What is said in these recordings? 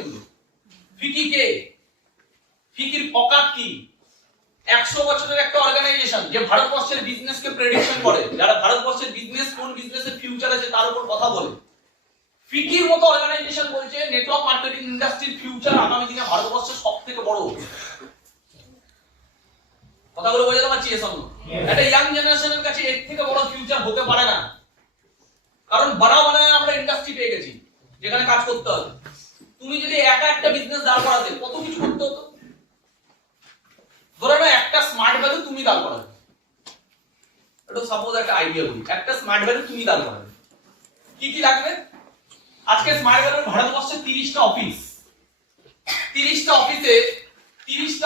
এগুলো? ফিকি কে? ফিকির অকাত কি? 100 বছরের একটা অর্গানাইজেশন যে ভারতবর্ষের বিজনেসকে প্রেডিকশন করে, যারা ভারতবর্ষের বিজনেস কোন বিজনেসের ফিউচার আছে তার উপর কথা বলে। ফিকির মতো অর্গানাইজেশন বলছে নেটওয়ার্ক মার্কেটিং ইন্ডাস্ট্রির ফিউচার আগামী দিনে ভারতবর্ষের সবথেকে বড়। কথাগুলো বোঝাতে পারছি? একটা ইয়াং জেনারেশনের কাছে এর থেকে বড় ফিউচার হতে পারে না, কারণ বানায় আমরা ইন্ডাস্ট্রি পেয়ে গেছি যেখানে কাজ করতে হবে। তুমি যদি একা একটা বিজনেস দাঁড় করাতে কত কিছু করতে হতো। ধরে নাও একটা স্মার্ট ভ্যালু তুমি দাঁড় করাবে, এটা সাপোজ একটা আইডিয়া বলি, একটা স্মার্ট ভ্যালু তুমি দাঁড় করাবে, কি কি লাগবে? আজকে স্মার্ট ভ্যালুর ভারতবর্ষে 30টা অফিস, 30টা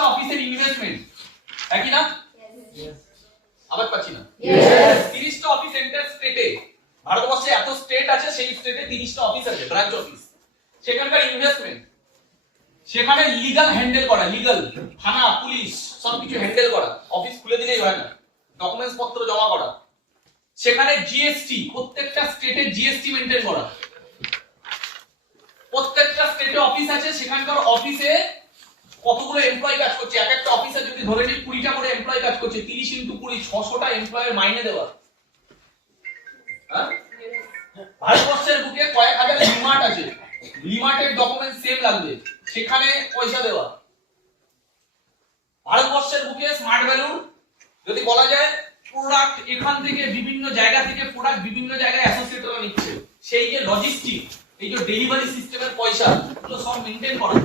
অফিসের ইনভেস্টমেন্ট একই না? আবার পাচ্ছি না। 30টা অফিস এন্টার স্টেটে, ভারতবর্ষে এত স্টেট আছে, সেই স্টেটে 30টা অফিস আছে, ব্রাঞ্চ অফিস। সেখানকার ইনভেস্টমেন্ট, সেখানে লিগ্যাল হ্যান্ডেল করা, লিগ্যাল থানা পুলিশ সবকিছু হ্যান্ডেল করা, অফিস খুলে দিলেই হয় না, ডকুমেন্টস পত্র জমা করা। সেখানে জিএসটি, প্রত্যেকটা স্টেটে জিএসটি মেইনটেইন করা। প্রত্যেকটা স্টেটে অফিস আছে, সেখানকার অফিসে কতগুলো এমপ্লয়ি কাজ করছে। এক একটা অফিসে যদি ধরে নিই 20টা করে এমপ্লয়ি কাজ করছে, 30 × 20 600টা এমপ্লয়ের মাইনে দেওয়া। ভারতবর্ষের বুকে কয়েক হাজার লিমার্ট আছে, লিমার্টের ডকুমেন্ট সেম লাগবে, সেখানে পয়সা দেওয়া। ভারতবর্ষের বুকে স্মার্ট ভ্যালু যদি বলা যায়, প্রোডাক্ট এখান থেকে বিভিন্ন জায়গা থেকে প্রোডাক্ট বিভিন্ন জায়গায় অ্যাসোসিয়েটরা নিচ্ছে, সেই যে লজিস্টিক, এই যে ডেলিভারি সিস্টেমের পয়সা, এগুলো সব মেইনটেইন করা।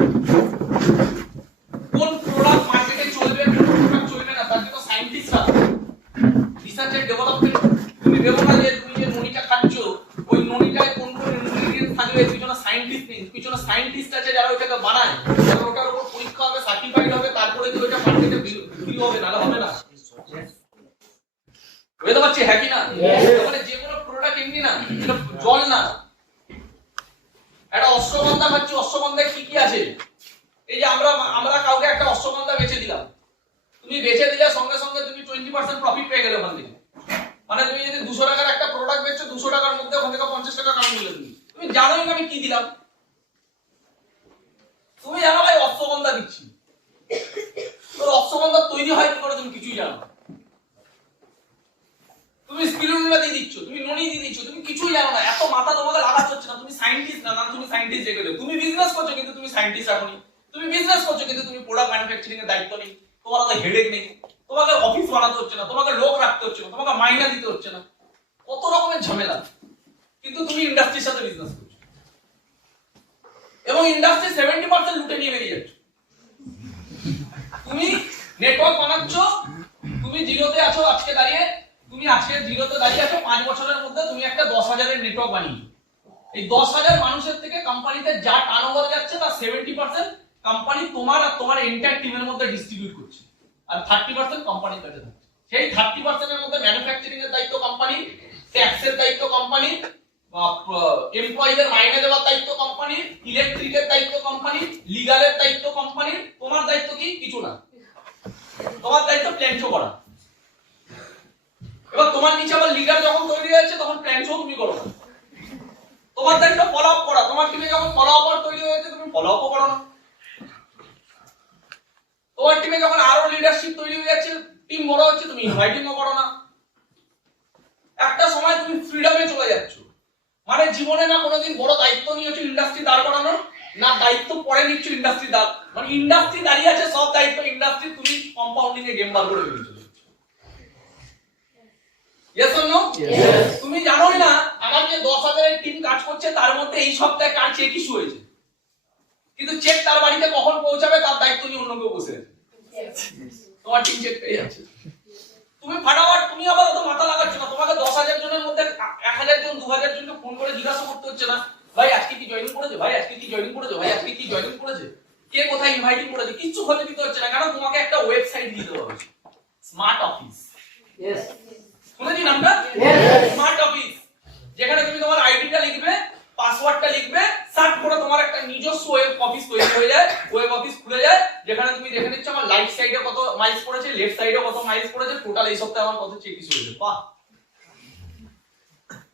কোন প্রোডাক্ট মার্কেটে চলবে, কোন প্রোডাক্ট চলবে না, তার জন্য সায়েন্টিস্টরা রিসার্চ এন্ড ডেভেলপমেন্ট। তুমি ভেবো না যে তুমি যে ননিটা খাচ্ছ ওই ননিটায় কোন কোন ইনগ্রেডিয়েন্টস থাকবে, এর পিছনে সায়েন্টিস্ট নেই, পিছনে সায়েন্টিস্ট আছে যারা ওটাকে বানায়, যারা ওটার উপর পরীক্ষা হবে, সার্টিফাইড হবে, তারপরে যে ওটা মার্কেটে বিক্রি হবে, নালে হবে না। বুঝতে পারছি? হ্যাঁ কি না? মানে যে কোনো প্রোডাক্ট এমনি না, এটা জল না। একটা অশ্বগন্ধা খাচ্ছি, অশ্বগন্ধায় কি কি আছে? এই যে আমরা কাউকে একটা অশ্বগন্ধা বেচে দিলাম, তুমি বেচে দিলে সঙ্গে সঙ্গে তুমি 20% প্রফিট পেয়ে গেলে ওখান থেকে। মানে তুমি যদি 200 টাকার একটা প্রোডাক্ট বেচছো, 200 টাকার মধ্যে ওখান থেকে 50 টাকা কামাই নিলে তুমি জানোই না আমি কি দিলাম। তুমি জানো ভাই অশ্বগন্ধা দিচ্ছি, তোর অশ্বগন্ধা তৈরি হয় কি করে তুমি কিছুই জানো না। তুমি স্পিরুলিনা দিয়ে দিচ্ছ, তুমি ননি দিয়ে দিচ্ছ, তুমি কিছুই জানো না। এত মাথা তোমাকে লাগাতে হচ্ছে না, তুমি সায়েন্টিস্ট না, তুমি সায়েন্টিস্ট রেখে দেবে। তুমি বিজনেস করছো কিন্তু তুমি সায়েন্টিস্ট রাখোনি, তুমি বিজনেস করছো কিন্তু তুমি প্রোডাক্ট ম্যানুফ্যাকচারিং এর দায়িত্ব নেই, তোমার হাতে হেডেক নেই, তোমাকে অফিস বানাতে হচ্ছে না, তোমাকে লোক রাখতে হচ্ছে না, তোমাকে মাইনা দিতে হচ্ছে না, কত রকমের ঝামেলা। কিন্তু তুমি ইন্ডাস্ট্রির সাথে বিজনেস করছো এবং ইন্ডাস্ট্রি 70% লুটে নিয়ে বেরিয়ে যাচ্ছে। তুমি নেটওয়ার্ক বানাচ্ছ, তুমি জিরোতে আছো আজকে দাঁড়িয়ে, তুমি আজকে জিরোতে দাঁড়িয়ে আছো, 5 বছরের মধ্যে তুমি একটা 10,000-এর নেটওয়ার্ক বানিয়েছো। এই 10,000 মানুষের থেকে কোম্পানিতে যা টার্নওভার যাচ্ছে তার 70% কোম্পানি তোমার আর তোমার এন্টায়ার টিমের মধ্যে ডিস্ট্রিবিউট করছে, আর 30% কোম্পানির কাছে থাকছে। সেই 30% এর মধ্যে ম্যানুফ্যাকচারিং এর দায়িত্ব কোম্পানি, ট্যাক্সের দায়িত্ব কোম্পানি, এমপ্লয়িদের মাইনে দেওয়ার দায়িত্ব কোম্পানি, ইলেকট্রিকের দায়িত্ব কোম্পানি, লিগ্যালের দায়িত্ব কোম্পানি। তোমার দায়িত্ব কি? কিছু না, তোমার দায়িত্ব প্ল্যান শো করা। এবার তোমার নিচে আবার লিডার যখন তৈরি হয়েছে তখন প্ল্যান শো তুমি করো না, তোমার দায়িত্ব ফলো আপ করা। তোমার টিমে যখন ফলো আপ তৈরি হয়েছে তুমি ফলো আপ করো না। তোমার টিমে যখন আরো লিডারশিপ তৈরি হয়ে যাচ্ছে, টিম বড় হচ্ছে, তুমি ইনভাইটিংও করো না। একটা সময় তুমি ফ্রিডমে চলে যাচ্ছ, মানে জীবনে না কোনোদিন বড় দায়িত্ব নিয়েছো ইন্ডাস্ট্রি দাঁড় করানো, না দায়িত্ব পরে নিচ্ছ ইন্ডাস্ট্রি দাঁড়, মানে ইন্ডাস্ট্রি দাঁড়িয়ে আছে সব দায়িত্ব ইন্ডাস্ট্রি, তুমি কম্পাউন্ডিং এ গেম বার করে বেরিয়েছো। Yes or no? Yes. তুমি জানোই না আমার যে 10,000-এর টিম কাজ করছে তার মধ্যে এই সপ্তাহে কার চেক ইস্যু হয়েছে, কিন্তু চেক তার বাড়িতে কখন পৌঁছাবে তার দায়িত্ব নিয়ে অন্য কেউ বসে আছে। তোমার টিম চেক পেয়ে যাচ্ছে, তুমি ফাটাফাট, তুমি আবার অত মাথা লাগাচ্ছ না। তোমাকে 10,000 জনের মধ্যে 1,000 জন 2,000 জনকে ফোন করে জিজ্ঞাসা করতে হচ্ছে না, ভাই আজকে কি জয়েনিং করেছে, ভাই আজকে কি জয়েনিং করেছে, ভাই আজকে কি জয়েনিং করেছে, কে কোথায় ইনভাইটিং করেছে, কিছু খোঁজ দিতে হচ্ছে না, কারণ তোমাকে একটা ওয়েবসাইট দিতে হবে, স্মার্ট অফিস। यस, শুনেছি নামটা? স্মার্ট অফিস, যেখানে তুমি তোমার আইডিটা লিখবে, পাসওয়ার্ডটা লিখবে, সার্চ করে তোমার একটা নিজস্ব ওয়েব অফিস তৈরি হয়ে যায়, ওয়েব অফিস খুলে যায়, যেখানে তুমি দেখে নিচ্ছ আমার রাইট সাইডে কত মাইলস পড়েছে, লেফট সাইডে কত মাইলস পড়েছে, টোটাল এই সপ্তাহে আমার কত চেক ইস্যু হয়েছে। বাহ,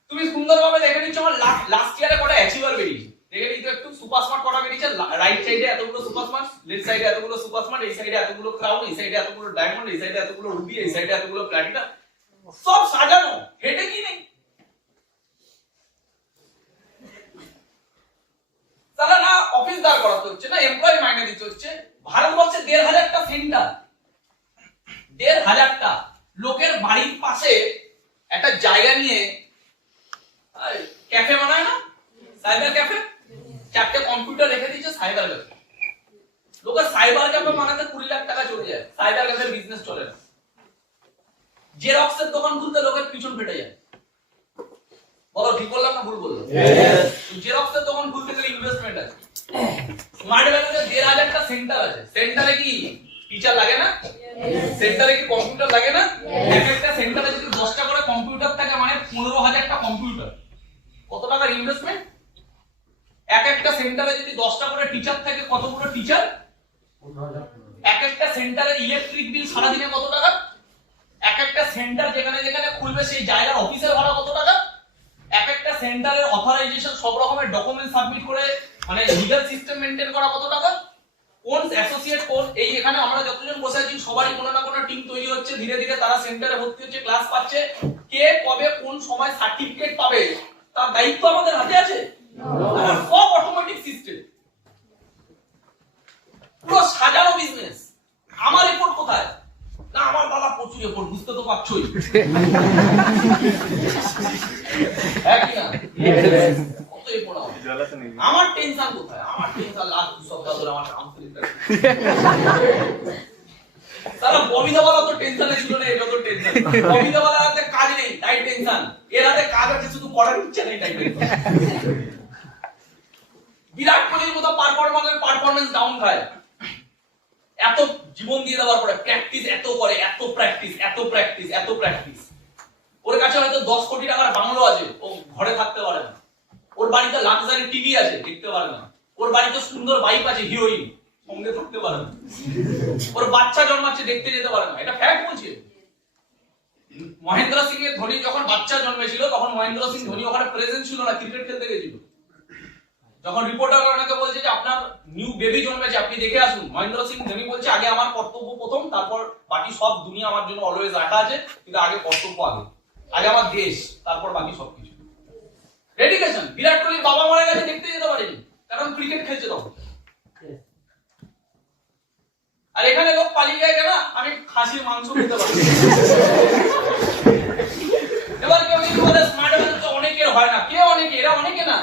তুমি সুন্দরভাবে দেখে নিচ্ছ আমার লাস্ট ইয়ারে কত অ্যাচিভার বেরিয়েছে, দেখে নিতে একটু সুপার স্মার্ট কটা বেরিয়েছে, রাইট সাইডে এতগুলো সুপার স্মার্ট, লেফট সাইডে এতগুলো সুপার স্মার্ট, এই সাইডে এতগুলো ক্রাউন, এই সাইডে এতগুলো ডায়মন্ড, এই সাইডে এতগুলো রুবি, এই সাইডে এতগুলো প্ল্যাটিনাম, সব সাজানো, হেডে কি নেই। তাহলে না অফিস দাঁড় করাতে হচ্ছে, না এমপ্লয়ি মাইনে দিতে হচ্ছে। ভারতবর্ষে ১,৫০০টা সেন্টার, ১,৫০০টা লোকের বাড়ির পাশে একটা জায়গা নিয়ে ক্যাফে বানায় না, সাইবার ক্যাফে, 4টে কম্পিউটার রেখে দিয়েছে সাইবার ক্যাফে। লোকের সাইবার ক্যাফে বানাতে ২০ লাখ টাকা চলে যায়, সাইবার ক্যাফের বিজনেস চলে না। জেরক্সের দোকান খুলতে লোকের পিছন ফেটে যায়। বলো ঠিক বললাম না ভুল বললাম? জেরক্সের দোকান খুলতে গেলে ইনভেস্টমেন্ট আছে। স্মার্ট ভ্যালিতে ১,৫০০টা সেন্টার আছে, সেন্টারে কি টিচার লাগে না? সেন্টারে কি কম্পিউটার লাগে না? এক একটা সেন্টারে যদি 10টা করে কম্পিউটার থাকে মানে ১৫,০০০টা কম্পিউটার, কত টাকার ইনভেস্টমেন্ট? এক একটা সেন্টারে যদি 10টা করে টিচার থাকে, কতগুলো টিচার? এক একটা সেন্টারের ইলেকট্রিক বিল সারাদিনে কত টাকা? এক একটা সেন্টার যেখানে যেখানে খুলবে সেই জায়গার অফিসের ভাড়া কত টাকা? এক একটা সেন্টারের অথরাইজেশন সব রকমের ডকুমেন্ট সাবমিট করে মানে লিগ্যাল সিস্টেম মেইনটেইন করা কত টাকা? কোন অ্যাসোসিয়েট কোন এই এখানে আমরা যতজন বসে আছি সবারই কোনো না কোনো টিম তৈরি হচ্ছে, ধীরে ধীরে তারা সেন্টারে ভর্তি হচ্ছে, ক্লাস পাচ্ছে। কে কবে কোন সময় সার্টিফিকেট পাবে তার দায়িত্ব আমাদের হাতে আছে? সব অটোমেটিক সিস্টেম, পুরো সাজানো বিজনেস। আমার রিপোর্ট কোথায়? না আমার দাদা প্রচুর রিপোর্ট, বুঝতে তো পারছোই। কত রিপোর্ট আমার টেনশন কোথায়? আমার টেনশন লাস্ট 2 সপ্তাহ ধরে আমার কাউন্সিলিংটা। তারা ববিদাওয়ালা তো টেনশনে ছিল না, এটা তো টেনশন। ববিদাওয়ালা হাতে কাজ নেই তাই টেনশন, এর হাতে কাজ আছে শুধু করার ইচ্ছা নেই তাই টেনশন। বিরাট কোহলির মতো পারফরম্যান্স ডাউন খায়, এত জীবন দিয়ে দেওয়ার পরে প্র্যাকটিস এত করে, এত প্র্যাকটিস, এত প্র্যাকটিস, এত প্র্যাকটিস। ওর কাছে হয়তো 10 কোটি টাকার বাংলো আছে, ও ঘরে থাকতে পারে না। ওর বাড়িতে লাক্সারি টিভি আছে, দেখতে পারে না। ওর বাড়িতে সুন্দর বাইক আছে, হিরোইন, সঙ্গে থাকতে পারে না। ওর বাচ্চা জন্মাচ্ছে, দেখতে যেতে পারে না। এটা ফ্যাক্ট বলছে। মহেন্দ্র সিং এর ধোনি যখন বাচ্চা জন্মেছিল তখন মহেন্দ্র সিং ধোনি ওখানে প্রেজেন্ট ছিল না, ক্রিকেট খেলতে গেছিল। যখন রিপোর্টার ওনাকে বলছে যে আপনার নিউ বেবি জন্মেছে, আপনি দেখে আসুন, মহেন্দ্র সিং ধোনি বলছে আগে আমার কর্তব্য প্রথম, তারপর বাকি সব দুনিয়া আমার জন্য অলওয়েজ রাখা আছে, কিন্তু আগে কর্তব্য আগে, আগে আমার দেশ, তারপর বাকি সবকিছু। ডেডিকেশন। বিরাট কোহলির বাবা মারা গেছে, দেখতে যেতে পারেনি, কারণ ক্রিকেট খেলছে তখন। আর এখানে লোক পালিয়ে যায় কেন? আমি খাসির মাংস খেতে পারি। এবার কেউ যদি বলে স্মার্ট ভ্যালু তো অনেকের হয় না, কে অনেকে? এরা অনেকে না,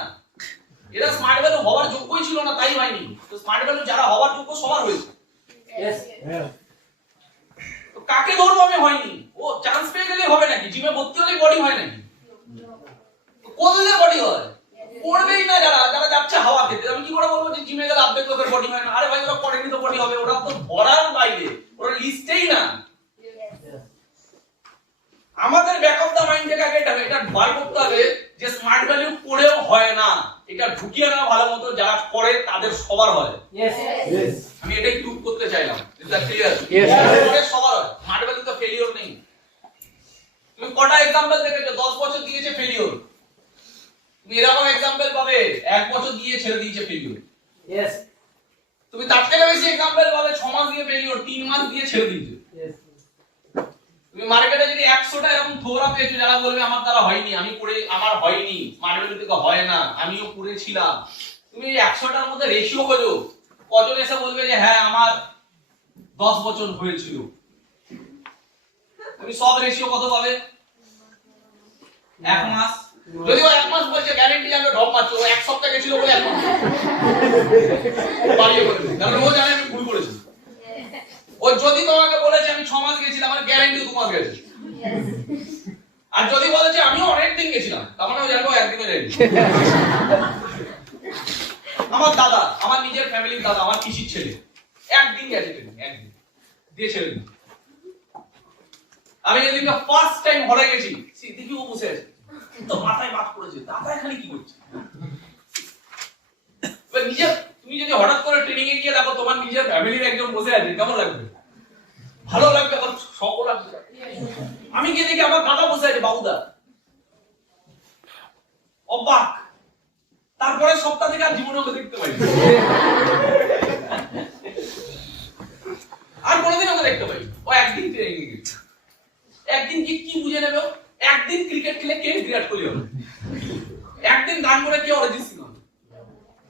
এরা স্মার্ট ভ্যালু হওয়ার যোগ্যই ছিল না তাই হয়নি। তো স্মার্ট ভ্যালু যারা হওয়ার যোগ্য সবার হয়েছে। তো কাকে ধরবো আমি? হয়নি। ও চান্স পেয়ে গেলেই হবে নাকি? জিমে ভর্তি হলেই বডি হয় নাকি? করলে বডি হয়, করবেই না যারা যারা যাচ্ছে হাওয়া খেতে। আমি কি করে বলবো যে জিমে গেলে আর্ধেক লোকের বডি হয় না? আরে ভাই ওরা করেনি তো বডি হবে, ওরা তো ধরার বাইরে, ওরা লিস্টেই না। আমাদের ব্যাক অফ দা মাইন্ড থেকে আগে এটা বার করতে হবে যে স্মার্ট ভ্যালু পড়েও হয় না, এটা ঢুকিয়ে না ভালো মতো, যারা করে তাদের সবার হয়। আমি এটাই প্রুভ করতে চাইলাম। Is that clear? সবার হয়, স্মার্ট ভ্যালু তো ফেলিওর নেই। তুমি কটা एग्जांपल দেখেছো 10 বছর দিয়েছে ফেলিওর? তুমি এরকম एग्जांपल পাবে 1 বছর দিয়ে ছেড়ে দিয়েছে ফেলিওর। তুমি তার থেকে বেশি एग्जांपल পাবে 6 মাস দিয়ে ফেলিওর, 3 মাস দিয়ে ছেড়ে দিয়েছে। তুমি মার্কেটে যদি 100টা এরকম থোড়া পেয়েছো যারা বলবে আমার দ্বারা হয়নি, আমি করে আমার হয়নি, স্মার্ট ভ্যালু থেকে হয় না, আমিও করেছিলাম। তুমি 100টার মধ্যে রেশিও খোঁজো, কজন এসে বলবে যে হ্যাঁ আমার 10 বছর হয়েছিল। তুমি সব রেশিও কত পাবে? 1 মাস। যদি ও 1 মাস বলছে গ্যারান্টি জানবে ঢপ মারছো, ও 1 সপ্তাহ গেছিল বলে 1 মাস বাড়িয়ে বলবে, কারণ ও জানে আমি ভুল করেছি। ও যদি তোমাকে বলেছে আমি 6 মাস গেছিলাম, আমার গ্যারান্টি 2 মাস গেছে। আর যদি বলেছে আমিও অনেক দিন গেছিলাম, তার মানে ও জানবে ও একদিনও যায়নি। আমার দাদা, আমার নিজের ফ্যামিলির দাদা, আমার পিসির ছেলে একদিন গেছে, একদিন দিয়ে ছেড়ে দিন। আমি যেদিন ফার্স্ট টাইম ঘরে গেছি, দেখি ও বসে আছে, তো মাথায় বাত করেছে, দাদা এখানে কি করছে? নিজের তুমি যদি হঠাৎ করে ট্রেনিং এ গিয়ে দেখো তোমার নিজের ফ্যামিলির একজন বসে আছে, কেমন লাগবে? ভালো লাগবে, আবার শখ লাগবে। আমি গিয়ে দেখি আমার দাদা বসে আছে, বাবুদা, অবাক। তারপরে সপ্তাহ থেকে আর জীবনে ওকে দেখতে পাই আর কোনোদিন ওকে দেখতে পাই। ও একদিন ট্রেনিং গেছে, একদিন কি বুঝে নেবে, একদিন ক্রিকেট খেলে কে বিরাট কোহলি হবে, একদিন গান করে কে অরিজিৎ সিং হবে।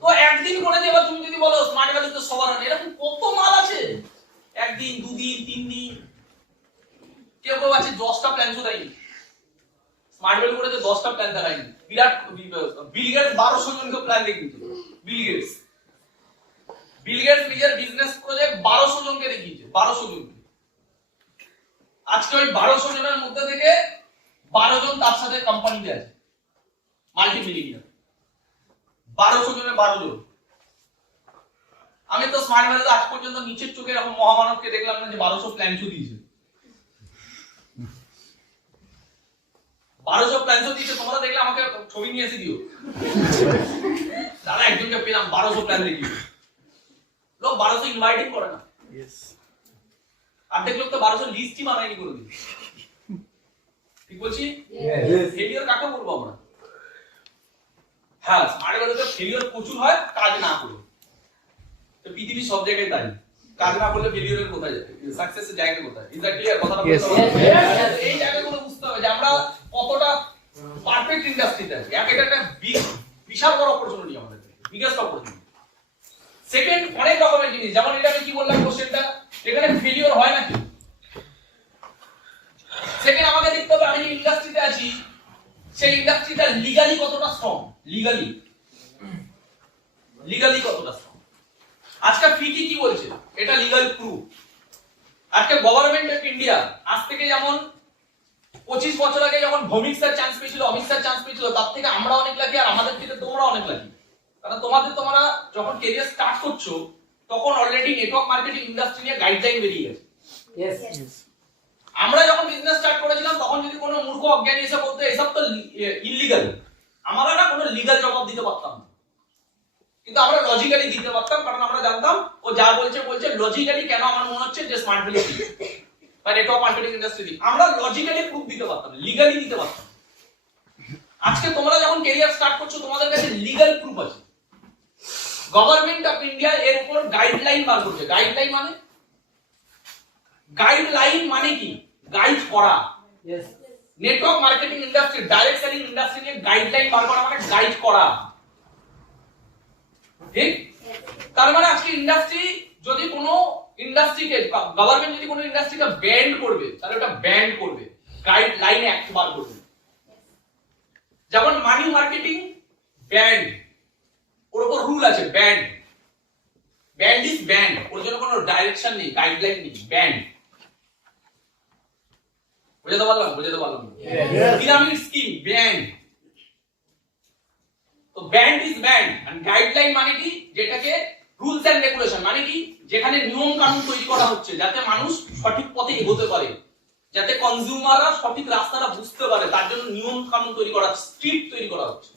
তো একদিন করে দেবা, তুমি যদি বলো স্মার্ট ভ্যালু তো সবার হয়, এরকম কত মাল আছে, একদিন, দুদিন, 3 দিন, কেউ কেউ আছে 10টা প্ল্যান শুধাইনি। স্মার্ট ভ্যালু করে যে 10টা প্ল্যান দেখায়নি। বিল গেটস 1200 জনকে প্ল্যান দেখিয়েছে। বিল গেটস নিজের বিজনেস প্রজেক্ট 1200 জনকে দেখিয়েছে, 1200 জনকে। আজকে ওই 1200 জনের মধ্যে থেকে 12 জন তার সাথে কোম্পানিতে আছে, মাল্টি মিলিয়নিয়ার। 1200 জনে 12 জন। আমি তো স্মার্ট ভ্যালু আজ পর্যন্ত নিচের চোখে এরকম মহামানবকে দেখলাম না যে 1200 প্ল্যান দিয়েছে। 1200 প্ল্যান দিয়েছে, তোমরা দেখলে আমাকে ছবি নিয়ে এসে দিও। তারা একজনকে পেলাম 1200 প্ল্যান দেখিয়ে। লোক 1200 ইনভাইটিং করে না। অর্ধেক লোক তো 1200 লিস্টই বানায়নি কোনোদিন। ঠিক বলছি? ফেলিওর কাকে বলবো আমরা? হ্যাঁ, স্মার্ট ভ্যালুতে ফেলিওর প্রচুর হয় কাজ না করে। তো পৃথিবী সব জায়গায় তাই, কাজ না করলে ফেলিওরের কোথায় যাবে, সাকসেসের জায়গা কোথায়? Is that clear? কথাটা বুঝতে হবে। এই জায়গাগুলো বুঝতে হবে যে আমরা কতটা পারফেক্ট ইন্ডাস্ট্রিতে আছি। এটা একটা বিশাল বড় অপরচুনিটি আমাদের, বিগেস্ট অপরচুনিটি। সেকেন্ড, অনেক রকমের জিনিস, যেমন এটা আমি কি বললাম কোশ্চেনটা, এখানে ফেলিওর হয় নাকি? সেকেন্ড, আমাকে দেখতে হবে আমি যে ইন্ডাস্ট্রিতে আছি সেই ইন্ডাস্ট্রিটা লিগালি কতটা স্ট্রং, লিগালি কতটা স্ট্রং। আজকে ফিকি কি বলছে, এটা লিগাল প্রুফ। আজকে গভর্নমেন্ট অফ ইন্ডিয়া আজ থেকে যেমন 25 বছর আগে যখন ভৌমিক স্যার চান্স পেয়েছিল, অমিত স্যার চান্স পেয়েছিল, তার থেকে আমরা অনেক লাকি, আর আমাদের থেকে তোমরা অনেক লাকি। কারণ তোমরা যখন ক্যারিয়ার স্টার্ট করছো তখন অলরেডি নেটওয়ার্ক মার্কেটিং ইন্ডাস্ট্রি নিয়ে গাইডলাইন বেরিয়ে গেছে। আমরা যখন বিজনেস স্টার্ট করেছিলাম তখন যদি কোনো মূর্খ অজ্ঞানী এসে বলতো এসব তো ইল্লিগাল, আমরা না কোনো লিগাল জবাব দিতে পারতাম না। কিন্তু আমরা লজিক্যালি দিতে পারতাম, কারণ আমরা জানতাম ও যা বলছে লজিক্যালি। কেন আমার মনে হচ্ছে যে স্মার্ট ভ্যালু বা নেটওয়ার্ক মার্কেটিং ইন্ডাস্ট্রি, আমরা লজিক্যালি প্রুফ দিতে পারতাম, লিগালি দিতে পারতাম। আজকে তোমরা যখন ক্যারিয়ার স্টার্ট করছো তোমাদের কাছে লিগাল প্রুফ আছে। গভর্নমেন্ট অফ ইন্ডিয়া এর উপর গাইডলাইন বার করছে। গাইডলাইন মানে কি? গাইড করা। Network marketing industry, direct selling industry নিয়ে গাইডলাইন বার করা মানে গাইড করা। ঠিক? তার মানে আজকে ইন্ডাস্ট্রি যদি কোনো ইন্ডাস্ট্রিকে, গভর্নমেন্ট যদি কোনো ইন্ডাস্ট্রিকে ব্যান্ড করবে তাহলে ওটা ব্যান্ড করবে, গাইডলাইন অ্যাক্ট বার করবে। যেমন মানি মার্কেটিং ব্যান্ড, ওর উপর রুল আছে, ব্যান্ড ইজ ব্যান্ড, ওর জন্য কোনো ডাইরেকশন নেই, গাইডলাইন নেই, ব্যান্ড। বুঝাতে পারলাম? Pyramid scheme banned. তো banned is banned, and guideline মানে কি? যেটাকে রুলস এন্ড রেগুলেশন মানে কি? যেখানে নিয়ম কানুন তৈরি করা হচ্ছে যাতে মানুষ সঠিক পথে এগোতে পারে, যাতে কনজিউমাররা সঠিক রাস্তাটা বুঝতে পারে, তার জন্য নিয়ম কানুন তৈরি করা, স্ট্রিক্ট তৈরি করা হচ্ছে।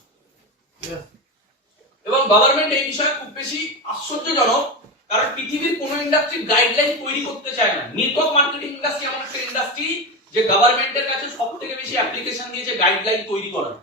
এবং গভর্নমেন্ট এই বিষয়ে খুব বেশি আশ্চর্যজনক, কারণ পৃথিবীর কোন ইন্ডাস্ট্রি গাইডলাইন তৈরি করতে চায় না। নেটওয়ার্ক মার্কেটিং ইন্ডাস্ট্রি এমন একটা ইন্ডাস্ট্রি যে গভর্নমেন্টের কাছে সবথেকে বেশি অ্যাপ্লিকেশন দিয়েছে গাইডলাইন তৈরি করার।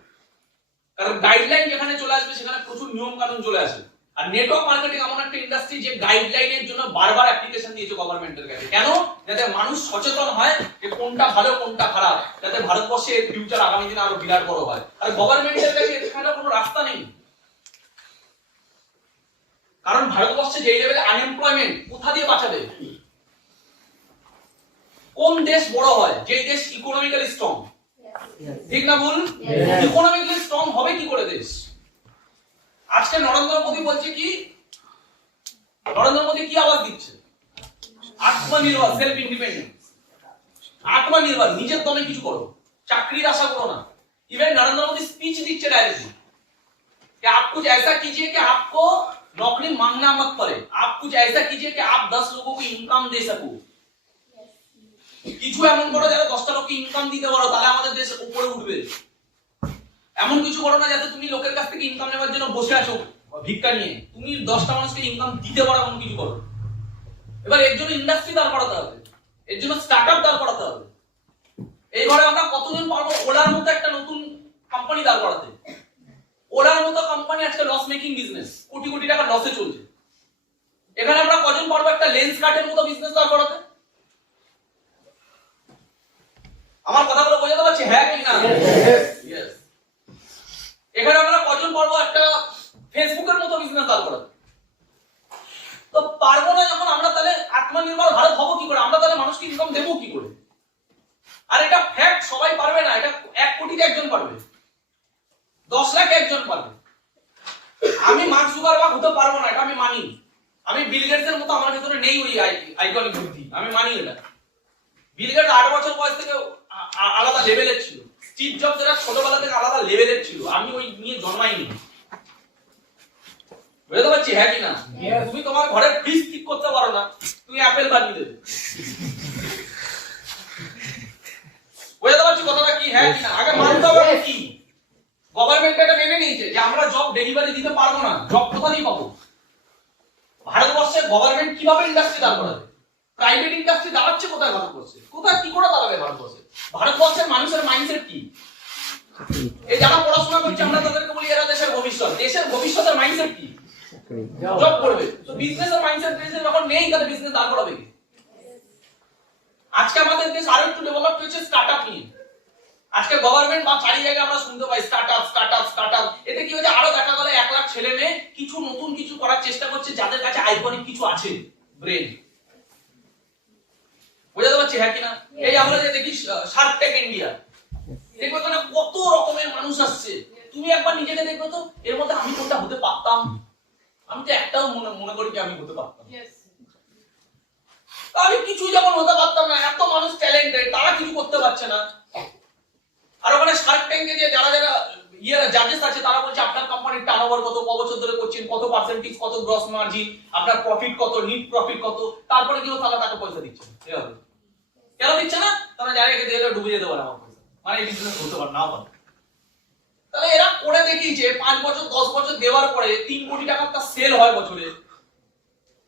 কারণ গাইডলাইন যেখানে চলে আসবে সেখানে প্রচুর নিয়ম কানুন চলে আসে। আর নেটওয়ার্ক মার্কেটিং এমন একটা ইন্ডাস্ট্রি যে গাইডলাইনের জন্য বারবার অ্যাপ্লিকেশন দিয়েছে গভর্নমেন্টের কাছে। কেন? যাতে মানুষ সচেতন হয় যে কোনটা ভালো কোনটা খারাপ, যাতে ভারতবর্ষের ফিউচার আগামী দিনে আরো বিরাট বড় হয়। আর গভর্নমেন্টের কাছে এখানে কোনো রাস্তা নেই, কারণ ভারতবর্ষে যে লেভেলে আনএমপ্লয়মেন্ট, কোথা দিয়ে বাঁচাবে? কোন দেশ বড় হয়? যে দেশ ইকোনমিক্যালি স্ট্রং। ঠিক না ভুল? ইকোনমিক্যালি স্ট্রং হবে কি করে দেশ? আজকে নরেন্দ্র মোদী বলছে কি, নরেন্দ্র মোদী কি আওয়াজ দিচ্ছে? আত্মনির্ভর, সেলফ ইন্ডিপেন্ডেন্স। আত্মনির্ভর, নিজের দমে কিছু করো, চাকরির আশা করো না। इवन नरेंद्र मोदी स्पीच दीजिए डायरेक्टली कि आप कुछ ऐसा कीजिए कि आपको नौकरी मांगना मत पड़े, आप कुछ ऐसा कीजिए कि आप 10 लोगों को इनकम दे सको। কিছু এমন করো যারা 10টা লোককে ইনকাম দিতে পারো, তাহলে আমাদের দেশ উপরে উঠবে। এমন কিছু করো না যাতে তুমি লোকের কাছ থেকে ইনকাম নেওয়ার জন্য বসে আছো ভিক্ষা নিয়ে, তুমি 10টা মানুষকে ইনকাম দিতে পারো এমন কিছু করো। এবার এর জন্য ইন্ডাস্ট্রি দাঁড় করাতে হবে, এর জন্য স্টার্টআপ দাঁড় করাতে হবে। এই ঘরে আমরা কতজন পারবো ওলার মতো একটা নতুন কোম্পানি দাঁড় করাতে? ওলার মতো কোম্পানি আজকে loss making business, crore crore টাকা লসে চলছে। এখানে আমরা কজন পারবো একটা লেন্স কার্টের মতো বিজনেস দাঁড় করাতে? আমার কথাগুলো বোঝাতে পারছি? হ্যাঁ কি না? Yes. এখানে আমরা কজন পারবো একটা ফেসবুকের মতো বিজনেস দাঁড় করাতে? তো পারবো না যখন আমরা, তাহলে আত্মনির্ভর ভারত হবো কি করে? আমরা তাহলে মানুষকে ইনকাম দেবো কি করে? আর এটা ফ্যাক্ট, সবাই পারবে না। এটা 1 কোটিতে একজন পারবে, 10 লাখে একজন পারবে। আমি মার্ক জুকারবার্গ হতে পারবো না, এটা আমি মানি। আমি বিল গেটসের মতো আমার ভিতরে নেই ওই আইকনিক বুদ্ধি, আমি মানি এটা। বিল গেটস 8 বছর বয়স থেকে আলাদা লেভেলের ছিল, স্টিভ জবস এরা ছোটবেলা থেকে আলাদা লেভেলের ছিল। আমি ওই নিয়ে জন্মাইনি। বুঝতে পারছি? হ্যাঁ কি না? তুমি তোমার ঘরের ফ্রিজ ঠিক করতে পারো না, তুমি অ্যাপেল বানিয়ে দেবে। বুঝতে পারছি কথাটা কি? হ্যাঁ কি না? আগে মানতে হবে কি গভর্নমেন্ট এটা মেনে নিয়েছে যে আমরা জব ডেলিভারি দিতে পারবো না। জব কোথা দিয়ে পাবো? ভারতবর্ষে গভর্নমেন্ট কিভাবে ইন্ডাস্ট্রি দাঁড় করাবে? প্রাইভেট ইন্ডাস্ট্রি দাঁড়াচ্ছে কোথায় ভারতবর্ষে? কোথায় কি করে দাঁড়াবে ভারতবর্ষে? ভারতবর্ষের মানুষের মাইন্ডসেট কি? এই যারা পড়াশোনা করছে আমরা তাদেরকে বলি এরা দেশের ভবিষ্যৎ। দেশের ভবিষ্যতের মাইন্ডসেট কি? জব করবে। তো বিজনেসের মাইন্ডসেট যখন নেই, তাহলে বিজনেস দাঁড় করাবে কি? আজকে আমাদের দেশ আরো একটু ডেভেলপ হয়েছে স্টার্টআপ নিয়ে। আজকে গভর্নমেন্ট বা চারি জায়গায় আমরা শুনতে পাই স্টার্টআপ স্টার্টআপ স্টার্টআপ। এতে কি হচ্ছে? আরো দেখা গেল 1 লাখ ছেলে মেয়ে কিছু নতুন কিছু করার চেষ্টা করছে, যাদের কাছে আইকনিক কিছু আছে, ব্রেন। বুঝতে পারছি? হ্যাঁ কিনা? এই আমরা যে দেখি শার্ক ট্যাঙ্ক ইন্ডিয়া, দেখো এখানে কত রকমের মানুষ আসছে। তুমি একবার নিজেকে দেখো তো, এর মধ্যে আমি কোনটা হতে পারতাম? আমি তো একটাও মনে করি যে আমি হতে পারতাম। আমি কিছু যেমন হতে পারতাম না। এত মানুষ ট্যালেন্টেড, তারা কিছু করতে পারছে না। আর ওখানে শার্ক ট্যাঙ্কে যে যারা যারা জাজেস আছে, তারা বলছে আপনার কোম্পানির টার্নওভার কত, ক বছর ধরে করছেন, কত পার্সেন্টেজ, কত গ্রস মার্জিন, আপনার প্রফিট কত, নিট প্রফিট কত। তারপরে কি তারা তাকে পয়সা দিচ্ছে? কেন দিচ্ছে না? তারা জানে যে এরা ডুবে যেতে পারে আমার পয়সা, মানে এই বিজনেস হতে পারে না পারে। তাহলে এরা করে দেখিয়েছে 5 বছর 10 বছর দেওয়ার পরে 3 কোটি টাকার তার সেল হয় বছরে।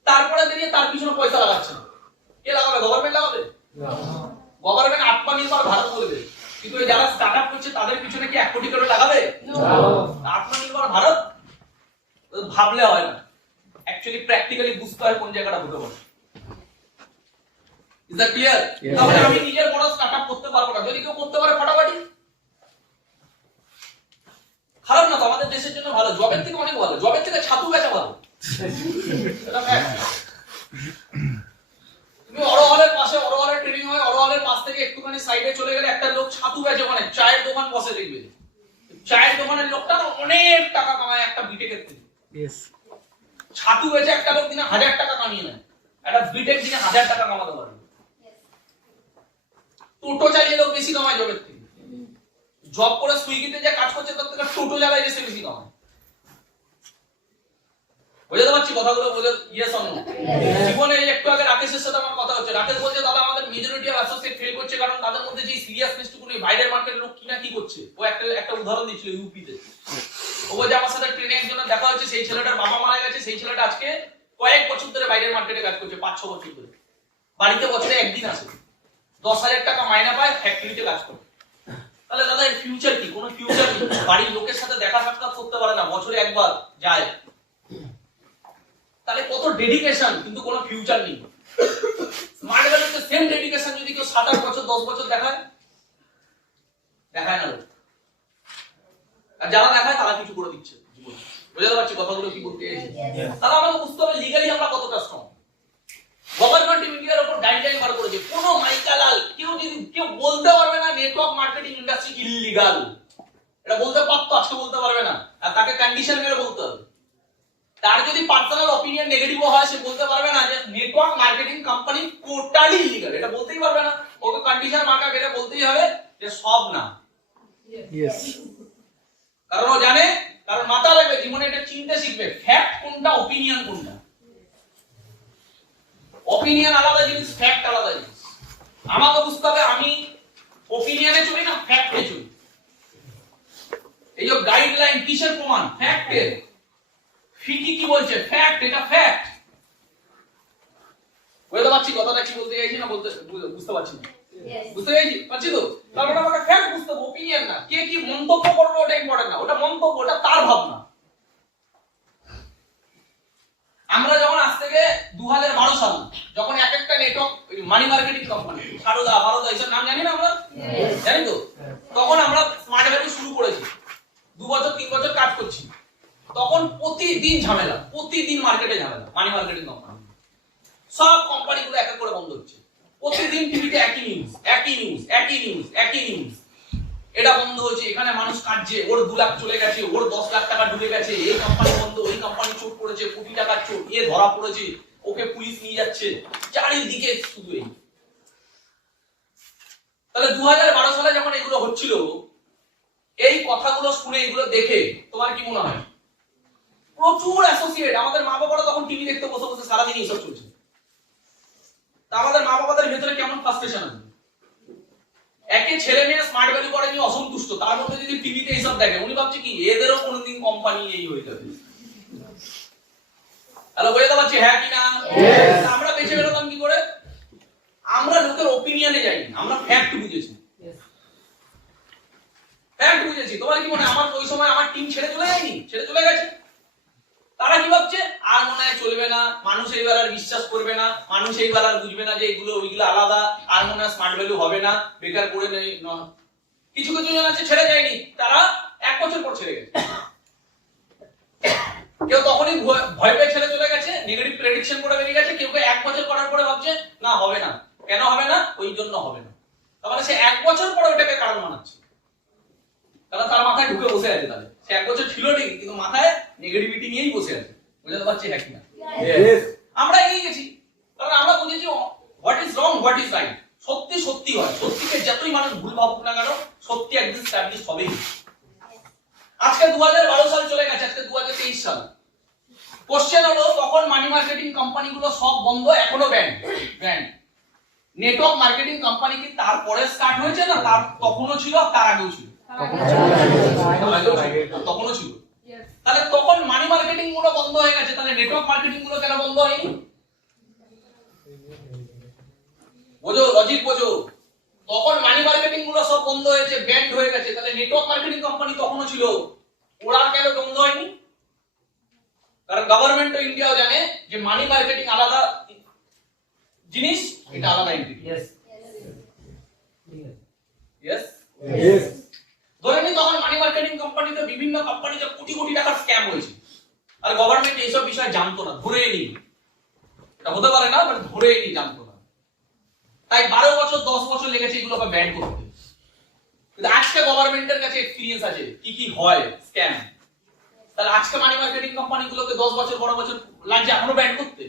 তারপরে দাঁড়িয়ে তার পিছনে পয়সা লাগাচ্ছে না। কে লাগাবে? গভর্নমেন্ট লাগাবে? গভর্নমেন্ট আত্মনির্ভর ভারত বলবে, কিন্তু যারা স্টার্টআপ করছে তাদের পিছনে কি 1 কোটি করে লাগাবে? আত্মনির্ভর ভারত ভাবলে হয় না, অ্যাকচুয়ালি প্র্যাকটিক্যালি বুঝতে হয় কোন জায়গাটা হতে পারে। Is that clear? তাহলে আমি নিজের বড় স্টার্টআপ করতে পারবো না। যদি কেউ করতে পারে ফাটাফাটি, খারাপ না তো, আমাদের দেশের জন্য ভালো। জবের থেকে অনেক ভালো, জবের থেকে ছাতু বেচা ভালো। এটা ফ্যাক্ট। তুমি অরোহলের পাশে, অরোহলের ট্রেনিং হয়, অরোহলের পাশ থেকে একটুখানি সাইডে চলে গেলে একটা লোক ছাতু বেচে, ওখানে চায়ের দোকান বসে, দেখবে চায়ের দোকানের লোকটা অনেক টাকা কামায় একটা বিটেকের থেকে। ছাতু বেচে একটা লোক দিনে 1000 টাকা কামিয়ে নেয়, একটা বিটেক দিনে 1000 টাকা কামাতে পারে। টোটো চালিয়ে লোক বেশি কামায় জবের থেকে। জব করে সুইগিতে যে কাজ করছে তার থেকে টোটো চালায় এসে বেশি কামায়। বুঝতে পারছি কথাগুলো? বলে ইয়েস অর নো? জীবনে একটু আগে রাকেশের সাথে আমার কথা হচ্ছে, রাকেশ বলছে দাদা আমাদের মেজরিটি অফ অ্যাসোসিয়েট ফেল করছে, কারণ তাদের মধ্যে যে সিরিয়াসনেস টুকু নেই। বাইরের মার্কেটের লোক কিনা কি করছে, ও একটা উদাহরণ দিচ্ছিল ইউপিতে। ও বলছে আমার সাথে ট্রেনে একজন দেখা হচ্ছে, সেই ছেলেটার বাবা মারা গেছে, সেই ছেলেটা আজকে কয়েক বছর ধরে বাইরের মার্কেটে কাজ করছে, 5-6 বছর ধরে। বাড়িতে বছরে একদিন আসে, 10,000 টাকা মাইনা পায়, ফ্যাক্টরিতে কাজ করে। তাহলে দাদা এর ফিউচার কি? কোনো ফিউচার নেই। বাড়ির লোকের সাথে দেখা সাক্ষাৎ করতে পারে না, বছরে একবার যায়। তাহলে কত ডেডিকেশন, কিন্তু কোনো ফিউচার নেই। স্মার্ট ভ্যালুতে সেম ডেডিকেশন যদি কেউ 7-8 বছর 10 বছর দেখায় না। আর যারা দেখায় তারা কিছু করে দিচ্ছে জীবনে। বুঝতে পারছি কথাগুলো কি বলতে চাইছি? তাহলে আমাকে বুঝতে হবে লিগালি আমরা কতটা স্ট্রং। গভর্নমেন্ট ইন্ডিয়ার উপর গাইডলাইন বার করেছে, কোনো মাইকালাল কেউ বলতে পারবে না নেটওয়ার্ক মার্কেটিং ইন্ডাস্ট্রি ইলিগাল। এটা বলতে পারতো, আজকে বলতে পারবে না। আর তাকে কন্ডিশন মেরে বলতে হবে। তার যদি পার্সোনাল অপিনিয়ন নেগেটিভ হয়, সে বলতে পারবে না যে network marketing company totally illegal, এটা বলতেই পারবে না। ওকে কন্ডিশন মার্কা এটা বলতেই হবে যে সব না। Yes. কারণ ও জানে, কারণ মাথা লাগবে, জীবনে এটা চিনতে শিখবে, ফ্যাক্ট কোনটা, অপিনিয়ন কোনটা। অপিনিয়ন আলাদা জিনিস, ফ্যাক্ট আলাদা জিনিস। আমাকে বুঝতে হবে আমি অপিনিয়নে চলি না ফ্যাক্টে চলি। এই যে গাইডলাইন কিসের প্রমাণ? ফ্যাক্টের। ফিকি কি বলছে? ফ্যাক্ট, এটা ফ্যাক্ট। বুঝতে পারছি কথাটা কি বলতে চাইছি না? বুঝতে পারছি না। বুঝতে পেরেছি পাচ্ছি তো? তার মানে আমাকে ফ্যাক্ট বুঝতে হবে, ওপিনিয়ন না। কে কি মন্তব্য করবে ওটা ইম্পর্টেন্ট না, ওটা মন্তব্য, ওটা তার ভাবনা। আমরা যখন আজ থেকে 2012 সাল যখন এক একটা network money marketing company Saradha ভারদা এইসব নাম জানি না আমরা, জানি তো, তখন আমরা স্মার্ট ভ্যালু শুরু করেছি, 2 বছর 3 বছর কাজ করছি। তখন প্রতিদিন ঝামেলা, প্রতিদিন মার্কেটে ঝামেলা, মানি মার্কেটিং কোম্পানি সব কোম্পানিগুলো এক এক করে বন্ধ হচ্ছে। প্রতিদিন টিভিতে একই নিউজ, একই নিউজ, একই নিউজ, একই নিউজ। এটা বন্ধ হয়েছে, এখানে মানুষ কাটছে, ওর 2 লাখ চলে গেছে, ওর 10 লাখ টাকা ডুবে গেছে, এই কোম্পানি বন্ধ, ওই কোম্পানি চোট করেছে, কোটি টাকার চোট, এ ধরা পড়েছে, ওকে পুলিশ নিয়ে যাচ্ছে, চারিদিকে শুধু এই। তাহলে 2012 সালে যখন এগুলো হচ্ছিল, এই কথাগুলো শুনে, এগুলো দেখে তোমার কি মনে হয়? প্রচুর অ্যাসোসিয়েট, আমাদের মা বাবারা তখন টিভি দেখতে বসে বসে সারাদিন এইসব চলছে। তা আমাদের মা বাবাদের ভেতরে কেমন ফ্রাস্ট্রেশন আছে? একে ছেলে মেয়ে স্মার্ট ভ্যালু করে নিয়ে অসন্তুষ্ট, তার মধ্যে যদি টিভিতে এইসব দেখে, উনি ভাবছে কি এদেরও কোনোদিন কোম্পানি এই হয়ে যাবে। হ্যালো, বুঝতে পারছি হ্যাঁ কি না? আমরা বেঁচে বেরোতাম কি করে? আমরা লোকের ওপিনিয়নে যাইনি, আমরা ফ্যাক্ট বুঝেছি। ফ্যাক্ট বুঝেছি। তোমার কি মনে হয় আমার ওই সময় আমার টিম ছেড়ে চলে যায়নি? ছেড়ে চলে গেছে। তারা কি ভাবছে? আর মনে হয় চলবে না, মানুষ এইবার আর বিশ্বাস করবে না, মানুষ এইবার আর বুঝবে না যে এইগুলো ওইগুলো আলাদা, আর মনে হয় স্মার্ট ভ্যালু হবে না, বেকার করে নেই। কিছু কিছু জন আছে ছেড়ে যায়নি, তারা 1 বছর পর ছেড়ে গেছে। কেউ তখনই ভয় পেয়ে ছেড়ে চলে গেছে, নেগেটিভ প্রেডিকশন করে বেরিয়ে গেছে। কেউ 1 বছর করার পরে ভাবছে না হবে না। কেন হবে না? ওই জন্য হবে না। তার মানে সে 1 বছর পরে ওটাকে কারণ বানাচ্ছে, কারণ তার মাথায় ঢুকে বসে আছে। তাহলে সে 1 বছর ছিল ঠিক, কিন্তু মাথায় নেগেটিভিটি নিয়েই বসে আছে। বুঝতে পারছি হ্যাঁ কিনা? আমরা এগিয়ে গেছি, কারণ আমরা বুঝেছি what is wrong, what is right. সত্যি সত্যি হয়, সত্যিকে যতই মানুষ ভুল ভাবুক না কেন, সত্যি একদিন স্ট্যাবলিশ হবেই। আজকে 2012 সাল চলে গেছে, আজকে 2023 সাল। কোশ্চেন হলো, তখন মানি মার্কেটিং কোম্পানিগুলো সব বন্ধ, এখনো ব্যান্ড। নেটওয়ার্ক মার্কেটিং কোম্পানি কি তারপরে স্টার্ট হয়েছে না তার তখনও ছিল, তার আগেও ছিল? তখনও ছিল। তাহলে তখন মানি মার্কেটিং গুলো বন্ধ হয়ে গেছে, তাহলে নেটওয়ার্ক মার্কেটিং গুলো কেন বন্ধ হয়নি? বোঝো, লজিক বোঝো। তখন মানি মার্কেটিং গুলো সব বন্ধ হয়েছে, ব্যান্ড হয়ে গেছে, তাহলে নেটওয়ার্ক মার্কেটিং কোম্পানি তখনও ছিল, ওরা কেন বন্ধ হয়নি? কারণ গভর্নমেন্ট অফ ইন্ডিয়াও জানে যে মানি মার্কেটিং আলাদা জিনিস, এটা আলাদা এন্টিটি। ইয়েস। ধরে নি তখন মানি মার্কেটিং কোম্পানিতে বিভিন্ন কোম্পানিতে কোটি কোটি টাকার স্ক্যাম হয়েছে, আর গভর্নমেন্ট এইসব বিষয় জানতো না, ধরেই নি। এটা হতে পারে না, বাট ধরেই নি, জানতো না। তাই 12 বছর 10 বছর লেগেছে এগুলোকে ব্যান করতে। কিন্তু আজকে গভর্নমেন্টের কাছে এক্সপেরিয়েন্স আছে কি কি হয় স্ক্যাম। তাহলে আজকে মানি মার্কেটিং কোম্পানিগুলোকে 10 বছর 12 বছর লাগছে এখনো ব্যান করতে?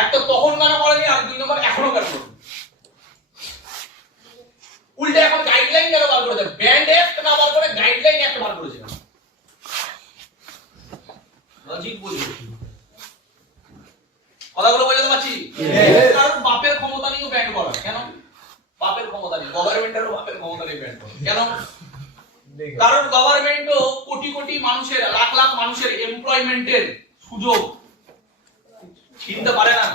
এক তো তখন কেন করেনি, আর 2 নম্বর এখনো কেন করেনি? উল্টে এখন গাইডলাইন কেন বার করেছে? ব্যান্ড অ্যাক্ট না বার করে গাইডলাইন অ্যাক্ট বার করেছে। লজিক বুঝো, কথাগুলো বুঝতে পারছি? কারণ বাপের ক্ষমতা নিয়ে ব্যান্ড করা। কেন বাপের ক্ষমতা নেই? গভর্নমেন্টেরও বাপের ক্ষমতা নেই ব্যান্ড করা। কেন? কারণ গভর্নমেন্টও কোটি কোটি মানুষের, লাখ লাখ মানুষের এমপ্লয়মেন্টের সুযোগ চিনতে পারে না।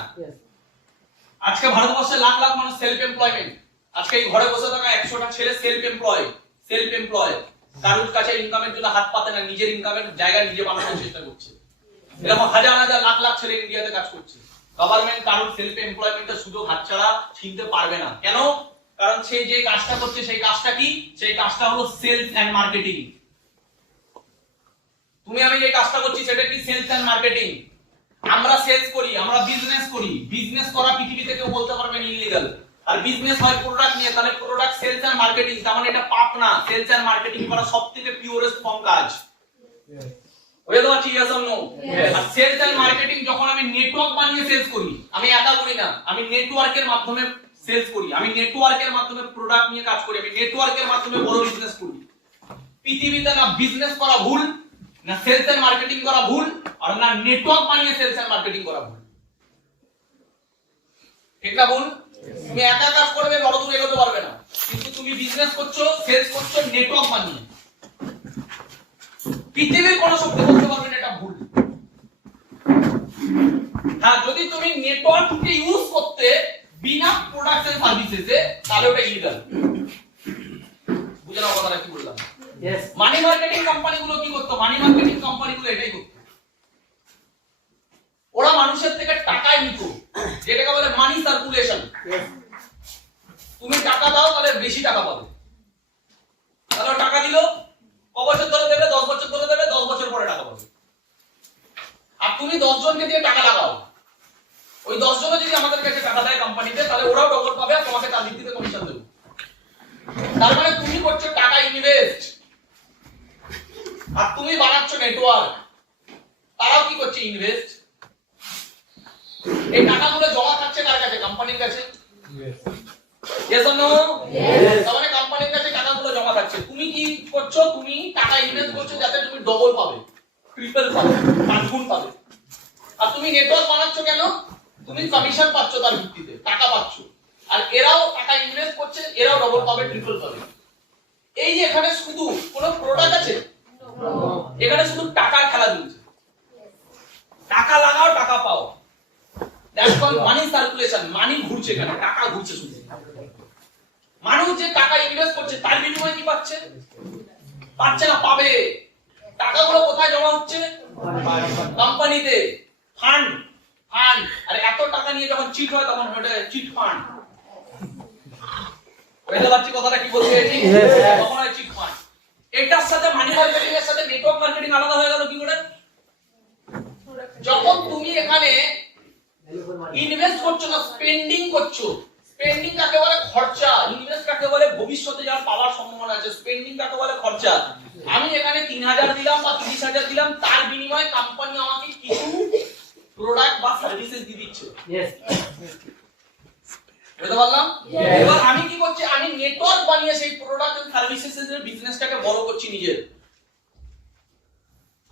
আজকে ভারতবর্ষে লাখ লাখ মানুষ সেলফ এমপ্লয়মেন্ট। আজকে এই ঘরে বসে থাকা 100টা ছেলে সেলফ এমপ্লয়। কারোর কাছে ইনকামের জন্য হাত পাতে না, নিজের ইনকামের জায়গা নিজে বানানোর চেষ্টা করছে। এরকম হাজার হাজার লাখ লাখ ছেলে ইন্ডিয়াতে কাজ করছে। গভর্নমেন্ট কারোর সেলফ এমপ্লয়মেন্টের সুযোগ হাতছাড়া চিনতে পারবে না। কেন? কারণ সে যে কাজটা করছে সেই কাজটা কি? সেই কাজটা হলো সেলস এন্ড মার্কেটিং। তুমি আমি যে কাজটা করছি সেটা কি? Sales and marketing. আমরা সেলস করি, আমরা বিজনেস করি। বিজনেস করা পৃথিবীতে কেউ বলতে পারবে না ইলিগাল। আর বিজনেস হয় প্রোডাক্ট নিয়ে, তাহলে প্রোডাক্ট সেলস এন্ড মার্কেটিং, তার মানে এটা পাপ না। সেলস এন্ড মার্কেটিং করা সবথেকে পিওরেস্ট ফর্ম কাজ। বুঝতে পারছি? Yes or no? আর সেলস এন্ড মার্কেটিং যখন আমি নেটওয়ার্ক বানিয়ে সেলস করি, আমি একা করি না, আমি নেটওয়ার্কের মাধ্যমে সেলস করি, আমি নেটওয়ার্কের মাধ্যমে প্রোডাক্ট নিয়ে কাজ করি, আমি নেটওয়ার্কের মাধ্যমে বড় বিজনেস করি। পৃথিবীতে না বিজনেস করা ভুল, না সেলস এন্ড মার্কেটিং করা ভুল, আর না নেটওয়ার্ক বানিয়ে সেলস এন্ড মার্কেটিং করা ভুল। ঠিক না ভুল? তুমি একা কাজ করবে, বড় দূর এগোতে পারবে না। কিন্তু তুমি বিজনেস করছো, সেলস করছো নেটওয়ার্ক বানিয়ে, পৃথিবীর কোন শক্তি বলতে পারবে না এটা ভুল। হ্যাঁ, যদি তুমি নেটওয়ার্ককে ইউজ করতে বিনা প্রোডাক্টস এন্ড সার্ভিসেসে, তাহলে ওটা ইলিগাল। বুঝে নাও কথাটা কি বললাম। মানি মার্কেটিং কোম্পানিগুলো কি করতো? মানি মার্কেটিং কোম্পানিগুলো এটাই করতো, ওরা মানুষের থেকে টাকায় নিত, যেটাকে বলে মানি সার্কুলেশন। তুমি টাকা দাও তাহলে বেশি টাকা পাবে, তাহলে টাকা দিল, ক বছর ধরে দেবে? 10 বছর ধরে দেবে, 10 বছর পরে টাকা পাবে। আর তুমি 10 জনকে দিয়ে টাকা লাগাও, ওই 10 জনও যদি আমাদের কাছে টাকা দেয় কোম্পানিতে, তাহলে ওরাও ডবল পাবে আর তোমাকে তার ভিত্তিতে কমিশন দেবে। তার মানে তুমি করছো টাকা ইনভেস্ট, আর তুমি বানাচ্ছ নেটওয়ার্ক, তারাও কি করছে? ইনভেস্ট। এই টাকাগুলো জমা থাকছে কার কাছে? কোম্পানির কাছে। Yes or no? তার মানে কোম্পানির কাছে টাকাগুলো জমা থাকছে। তুমি কি করছো? তুমি টাকা ইনভেস্ট করছো যাতে তুমি ডবল পাবে, ট্রিপল পাবে, 5 গুণ পাবে। আর তুমি নেটওয়ার্ক বানাচ্ছ কেন? তুমি কমিশন পাচ্ছ, তার ভিত্তিতে টাকা পাচ্ছ। আর এরাও টাকা ইনভেস্ট করছে, এরাও ডবল পাবে, ট্রিপল পাবে। এই যে এখানে শুধু কোন প্রোডাক্ট আছে? এখানে শুধু টাকার খেলা চলছে। টাকা লাগাও, টাকা পাও। That's called money circulation. Money ঘুরছে, এখানে টাকা ঘুরছে শুধু। মানুষ যে টাকা ইনভেস্ট করছে তার বিনিময়ে কি পাচ্ছে? পাচ্ছে না, পাবে। টাকাগুলো কোথায় জমা হচ্ছে? কোম্পানিতে। Fund, fund. আর এত টাকা নিয়ে যখন চিট হয় তখন ওটা চিট ফান্ড। বুঝতে পারছি কথাটা কি বলতে চাইছি? তখন হয় চিট ফান্ড। এটার সাথে মানি মার্কেটিং এর সাথে নেটওয়ার্ক মার্কেটিং আলাদা হয়ে গেল কি করে? যখন তুমি এখানে ইনভেস্ট করছো না, স্পেন্ডিং করছো। স্পেন্ডিং কাকে বলে? খরচা। ইনভেস্ট কাকে বলে? ভবিষ্যতে যার পাওয়ার সম্ভাবনা আছে। স্পেন্ডিং কাকে বলে? খরচা। আমি এখানে 3000 দিলাম বা 30000 দিলাম, তার বিনিময়ে কোম্পানি আমাকে কিছু প্রোডাক্ট বা সার্ভিসেস দিয়ে দিচ্ছে। বুঝতে পারলাম? এবার আমি কি করছি? আমি নেটওয়ার্ক বানিয়ে সেই প্রোডাক্ট এন্ড সার্ভিসেস এর বিজনেসটাকে বড় করছি নিজের।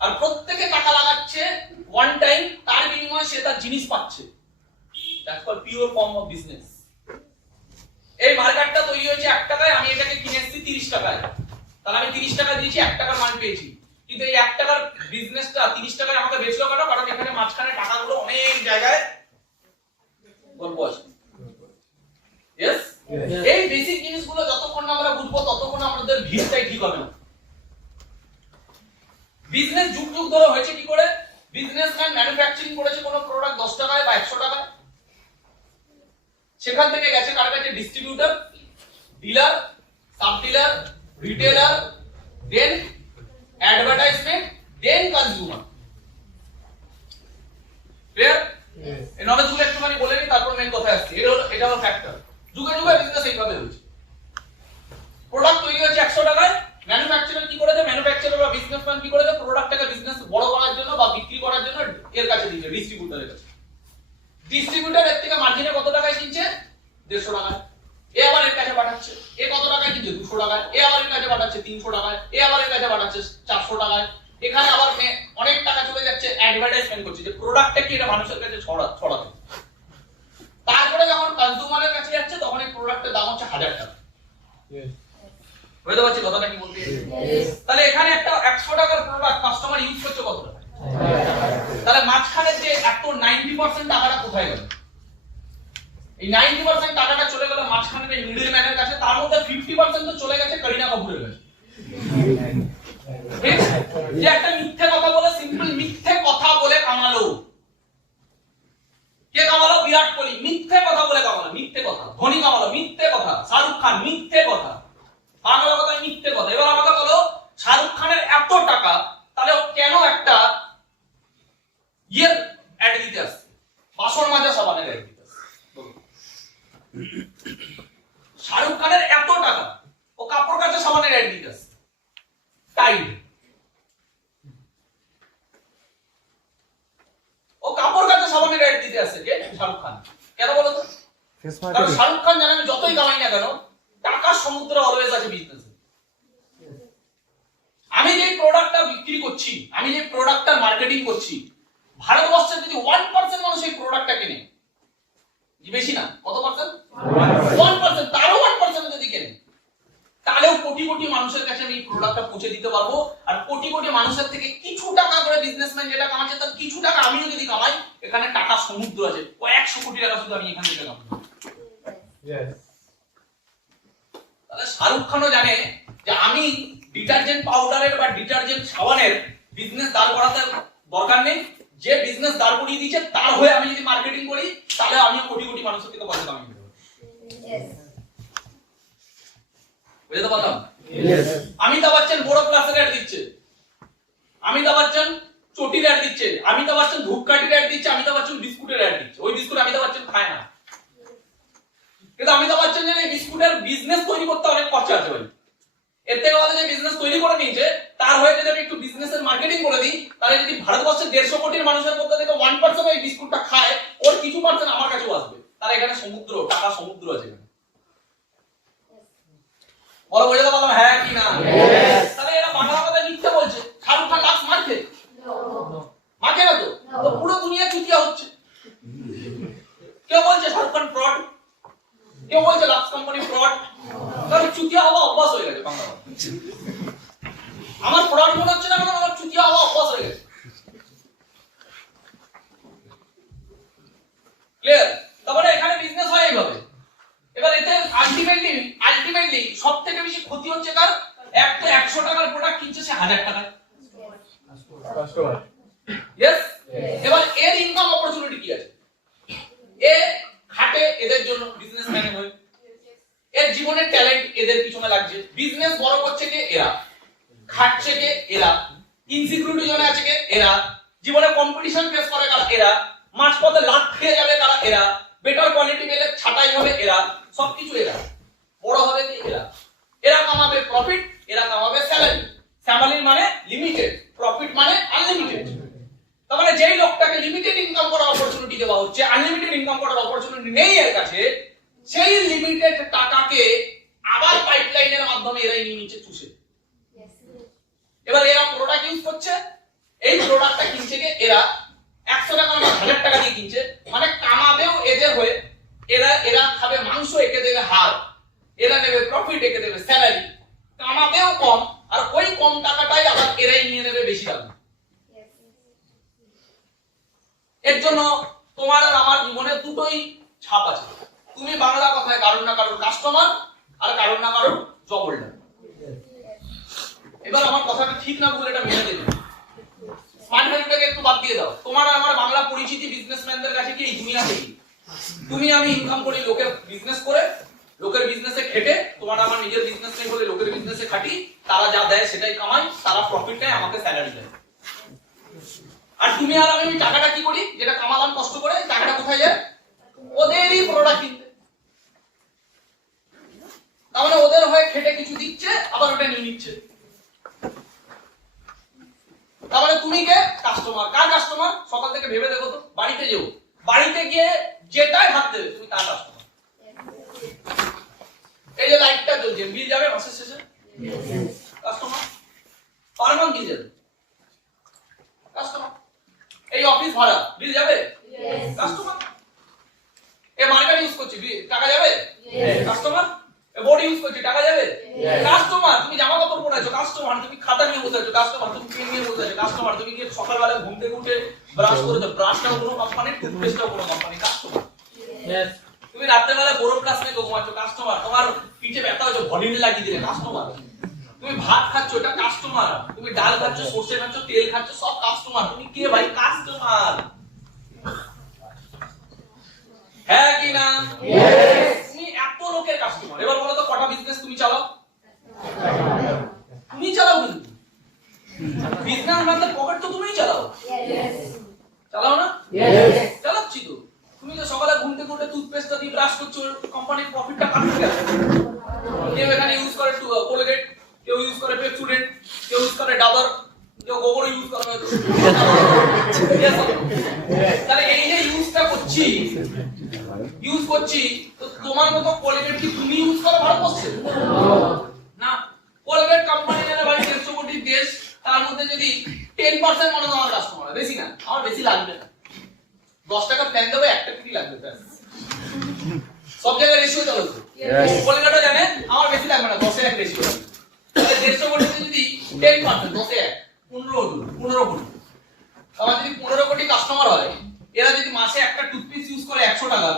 আর প্রত্যেকে টাকা লাগাচ্ছে ওয়ান টাইম, তার বিনিময়ে সে তার জিনিস পাচ্ছে। That's called pure form of business. এই মার্কেটটা তৈরি হয়েছে 1 টাকায়, আমি এটাকে কিনেছি 30 টাকায়। তাহলে আমি 30 টাকা দিয়েছি, 1 টাকার মাল পেয়েছি। কিন্তু এই 1 টাকার বিজনেসটা 30 টাকায় আমাকে বেচলো কেন? কারণ এখানে মাঝখানে টাকাগুলো অনেক জায়গায় গল্প আছে। ইয়েস? এই বেসিক জিনিসগুলো যতক্ষণ না আমরা বুঝবো ততক্ষণ আমাদের ভিতটাই ঠিক হবে না। বিজনেস যুগ যুগ ধরে হয়েছে কি করে? বিজনেসম্যান ম্যানুফ্যাকচারিং করেছে কোনো প্রোডাক্ট 10 টাকায় বা 100 টাকায়, সেখান থেকে গেছে কার কাছে? Distributor, dealer, sub dealer, retailer, then advertisement, then consumer. Clear? এই নলেজগুলো একটুখানি বলে নিই, তারপর মেইন কথা আসছে। এটা হলো ফ্যাক্টর। যুগে যুগে বিজনেস এইভাবে হয়েছে। প্রোডাক্ট তৈরি হয়েছে 100 টাকায়, ম্যানুফ্যাকচারার কি করেছে? ম্যানুফ্যাকচারার বা বিজনেসম্যান কি করেছে? প্রোডাক্টটাকে বিজনেস বড় করার জন্য বা বিক্রি করার জন্য এর কাছে দিয়েছে, ডিস্ট্রিবিউটরের কাছে। ডিস্ট্রিবিউটর এর থেকে মার্জিনে কত টাকায় কিনছে? 150 টাকায়। এ আবার এর কাছে পাঠাচ্ছে। এ কত টাকায় কিনছে? 200 টাকায়। এ আবার এর কাছে পাঠাচ্ছে 300 টাকায়। এ আবার এর কাছে পাঠাচ্ছে 400 টাকায়। এখানে আবার অনেক টাকা চলে যাচ্ছে অ্যাডভার্টাইজমেন্ট করছে, যে প্রোডাক্টটা কি এটা মানুষের কাছে ছড়াতে। তারপরে যখন কনজিউমারের কাছে যাচ্ছে তখন এই প্রোডাক্টের দাম হচ্ছে 1000 টাকা। বুঝতে পারছি কথাটা কি বলতে? তাহলে এখানে একটা 100 টাকার প্রোডাক্ট কাস্টমার ইউজ করছে কত টাকা? তাহলে মাঝখানে যে এত 90% টাকাটা কোথায় গেল? এই 90% টাকাটা চলে গেল মাঝখানে মিডল ম্যানের কাছে, তার মধ্যে 50% তো চলে গেছে করিনা কাপুরের কাছে। যে একটা মিথ্যে কথা বলে, সিম্পল মিথ্যে কথা বলে কামালো। কে কামালো? বিরাট কোহলি। মিথ্যে কথা বলে কামালো, মিথ্যে কথা। ধোনি কামালো, মিথ্যে কথা। শাহরুখ খান, মিথ্যে কথা। বাংলা কথায় মিথ্যে কথা। এবার আমাকে বলো, শাহরুখ খানের এত টাকা, তাহলে ও কেন একটা অ্যাড দিতে আসছে? বাসন মাজা সাবানের অ্যাড দিতে আসছে। শাহরুখ খানের এত টাকা, ও কাপড় কাচা সাবানের অ্যাড দিতে আসছে। টাইড। ও কাপড় কাচা সাবানের অ্যাড দিতে আসছে কে? শাহরুখ খান। কেন বলো তো? কারণ শাহরুখ খান জানে আমি যতই কামাই না কেন, টাকার সমুদ্র অলওয়েজ আছে বিজনেসে। আমি যে প্রোডাক্টটা বিক্রি করছি, আমি যে প্রোডাক্টটা মার্কেটিং করছি, ভারতবর্ষে যদি 1% মানুষ এই প্রোডাক্টটা কেনে, বেশি না, কত পার্সেন্ট? 1%। তারও 1% যদি কেনে, তাহলেও কোটি কোটি মানুষের কাছে আমি এই প্রোডাক্টটা পৌঁছে দিতে পারবো। আর কোটি কোটি মানুষের থেকে কিছু টাকা করে বিজনেসম্যান যেটা কামাচ্ছে, তার কিছু টাকা আমিও যদি কামাই, এখানে টাকা সমুদ্র আছে। কয়েকশো কোটি টাকা শুধু আমি এখান থেকে কামাবো। তাহলে শাহরুখ খানও জানে যে আমি ডিটারজেন্ট পাউডারের বা ডিটারজেন্ট সাবানের বিজনেস দাঁড় করাতে দরকার নেই, যে বিজনেস দাঁড় করিয়ে দিয়েছে তার হয়ে আমি যদি মার্কেটিং করি তাহলে আমিও কোটি কোটি মানুষের থেকে পয়সা কামিয়ে নেব। বুঝতে পারলাম? অমিতাভ বচ্চন বড় ক্লাসের অ্যাড দিচ্ছে, অমিতাভ বচ্চন চটির অ্যাড দিচ্ছে, অমিতাভ বচ্চন ধূপকাঠির অ্যাড দিচ্ছে, অমিতাভ বচ্চন বিস্কুটের অ্যাড দিচ্ছে। ওই বিস্কুট অমিতাভ বচ্চন খায় না, কিন্তু অমিতাভ বচ্চন জানে এই বিস্কুটের বিজনেস তৈরি করতে অনেক খরচা আছে ভাই। এর থেকে আমাদের যে বিজনেস তৈরি করে নিয়েছে তার হয়ে যদি আমি একটু বিজনেসের মার্কেটিং করে দিই, তাহলে যদি ভারতবর্ষের 150 কোটির মানুষের মধ্যে থেকে 1% এই বিস্কুটটা খায়, ওর কিছু পার্সেন্ট আমার কাছেও আসবে। তার এখানে সমুদ্র, টাকা সমুদ্র আছে এখানে। বলো বুঝতে পারলাম? হ্যাঁ কি না? তাহলে এরা বাংলা কথা মিথ্যে বলছে। শাহরুখ খান লাক্স মারছে, মারছে না তো? তো পুরো দুনিয়া চুতিয়া হচ্ছে। কেউ বলছে শাহরুখ খান ফ্রড, কেউ বলছে লাক্স কোম্পানি ফ্রড। কারণ চুতিয়া হওয়া অভ্যাস হয়ে গেছে বাংলা। আমার ফ্রড মনে হচ্ছে না, কারণ আমার চুতিয়া হওয়া অভ্যাস হয়ে গেছে। ক্লিয়ার? তারপরে এখানে বিজনেস হয় এইভাবে। এবার এতে আলটিমেটলি সবথেকে বেশি ক্ষতি হচ্ছে কার? একটা 100 টাকার প্রোডাক্ট কিনছে সে 1000 টাকায়। কাস্টমার। यस। এবার এর ইনকাম অপরচুনিটি কি আছে? এ খাটে এদের জন্য, বিজনেসম্যান হয়ে। এর জীবনের ট্যালেন্ট এদের পিছনে লাগছে। বিজনেস বড় করছে কে? এরা। খাটছে কে? এরা। ইনসিকিউরিটি জোনে আছে কে? এরা। জীবনে কম্পিটিশন ফেস করে কারা? এরা। মাঝপথে লাট খেয়ে যাবে কারা? এরা। বেটার কোয়ালিটি পেলে ছাঁটাই হবে এরা। সবকিছু এরা। বড় হবে কি? এরা। এরা কামাবে প্রফিট, এরা কামাবে স্যালারি। স্যালারি মানে লিমিটেড, প্রফিট মানে আনলিমিটেড। তার মানে যেই লোকটাকে লিমিটেড ইনকাম করার অপরচুনিটি দেওয়া হচ্ছে, আনলিমিটেড ইনকাম করার অপরচুনিটি নেই এর কাছে, সেই লিমিটেড টাকাকে আবার পাইপলাইনের মাধ্যমে এরাই নিয়ে নিচ্ছে চুষে। এবার এরা প্রোডাক্ট ইউজ করছে, এই প্রোডাক্টটা কিনছে কে? এরা। 100 টাকা না 1000 টাকা দিয়ে কিনছে, মানে কামাবেও এদের হয়ে। এরা খাবে মাংস, একে দেবে হাড়। এরা নেবে প্রফিট, একে দেবে স্যালারি। কামাবেও কম, আর ওই কম টাকাটাই আবার এরাই নিয়ে নেবে বেশি দামে। এর জন্য তোমার আর আমার জীবনে দুটোই ছাপ আছে। তুমি বাংলা কথায় কারণ না কারণ কাস্টমার, আর কারণ না কারণ জব হোল্ডার। এবার আমার কথাটা ঠিক না বলে এটা মেনে দেবে। স্মার্ট ভ্যালুটাকে একটু বাদ দিয়ে দাও। তোমার আর আমার বাংলা পরিচিতি বিজনেসম্যানদের কাছে কি এই দুনিয়া থেকে? তুমি আমি ইনকাম করি লোকের বিজনেস করে, লোকের বিজনেসে খেটে। তোমার আমার নিজের বিজনেস নেই বলে লোকের বিজনেসে খাটি। তারা যা দেয় সেটাই কামাই, তারা প্রফিট নেয়, আমাকে স্যালারি দেয়। আর তুমি আর আমি টাকাটা কি করি? যেটা কামালাম কষ্ট করে, টাকাটা কোথায় যায়? ওদেরই প্রোডাক্ট কিনতে। তার মানে ওদের হয়ে খেটে কিছু দিচ্ছে, আবার ওটা নিয়ে নিচ্ছে। তার মানে তুমি কে? কাস্টমার। কার কাস্টমার? সকাল থেকে ভেবে দেখো তো। বাড়িতে যেও, বাড়িতে গিয়ে যেটাই হাত দেবে তুমি তার কাস্টমার। এই যে লাইটটা জ্বলছে, বিল যাবে মাসের শেষে? কাস্টমার। পার মান্থ বিল যাবে, কাস্টমার। এই অফিস ভাড়া বিল যাবে? কাস্টমার। এই মার্কেট ইউজ করছি, টাকা যাবে? কাস্টমার। এই বোর্ড ইউজ করছি, টাকা যাবে? কাস্টমার। তুমি জামা কাপড় পরেছো, কাস্টমার। তুমি খাতা নিয়ে বসে আছো, কাস্টমার। তুমি পেন নিয়ে বসে আছো, কাস্টমার। তুমি গিয়ে সকালবেলা ঘুম থেকে উঠে ব্রাশ করেছো, ব্রাশটাও কোনো কোম্পানি, টুথপেস্টটাও কোনো কোম্পানি, কাস্টমার। তুমি রাত্রেবেলা বোরো প্লাস নিয়ে ঘুমাচ্ছো, কাস্টমার। তোমার পিঠে ব্যথা হয়েছে, ভলিনি লাগিয়ে দিলে, কাস্টমার। তুমি ভাত খাচ্ছ, এটা কাস্টমার। তুমি ডাল খাচ্ছ, সরষে খাচ্ছ, তেল খাচ্ছ, সব কাস্টমার। তুমি কে ভাই? কাস্টমার। হ্যাঁ কি না? তুমি এত লোকের কাস্টমার। এবার বলো তো কটা বিজনেস তুমি চালাও? তুমি চালাও, কিন্তু বিজনেস মানে পকেট তো তুমিই চালাও। চালাও না? চালাচ্ছি তো। তুমি তো সকালে ঘুম থেকে উঠে টুথপেস্টটা দিয়ে ব্রাশ করছো, কোম্পানির প্রফিটটা কাটতে গেছে। কেউ এখানে ইউজ করে কোলগেট, কেউ ইউজ করে পেপসুডেন্ট, কেউ ইউজ করে ডাবর, কেউ গোবর ইউজ করে। তাহলে এই যে ইউজটা ইউজ করছি, তো তোমার মতো কোলগেট কি তুমি ইউজ করো ভারতবর্ষে? না। কোলগেট কোম্পানি জানে ভাই 150 কোটি দেশ, তার মধ্যে যদি 10% মানুষ আমার কাস্টমার, বেশি না, আমার বেশি লাগবে না। 10 টাকা প্ল্যান দেবে, একটা কোটি লাগবে ব্যাস। সব জায়গায় রেশিও চলছে। কোলগেটও জানে আমার বেশি লাগবে না, 10 এর রেশিও লাগবে। তাহলে 150 কোটিতে যদি 10%, 10 এ 15 কোটি। আমার যদি 15 কোটি কাস্টমার হয়, এরা যদি মাসে একটা টুথপেস্ট ইউজ করে 100 টাকা,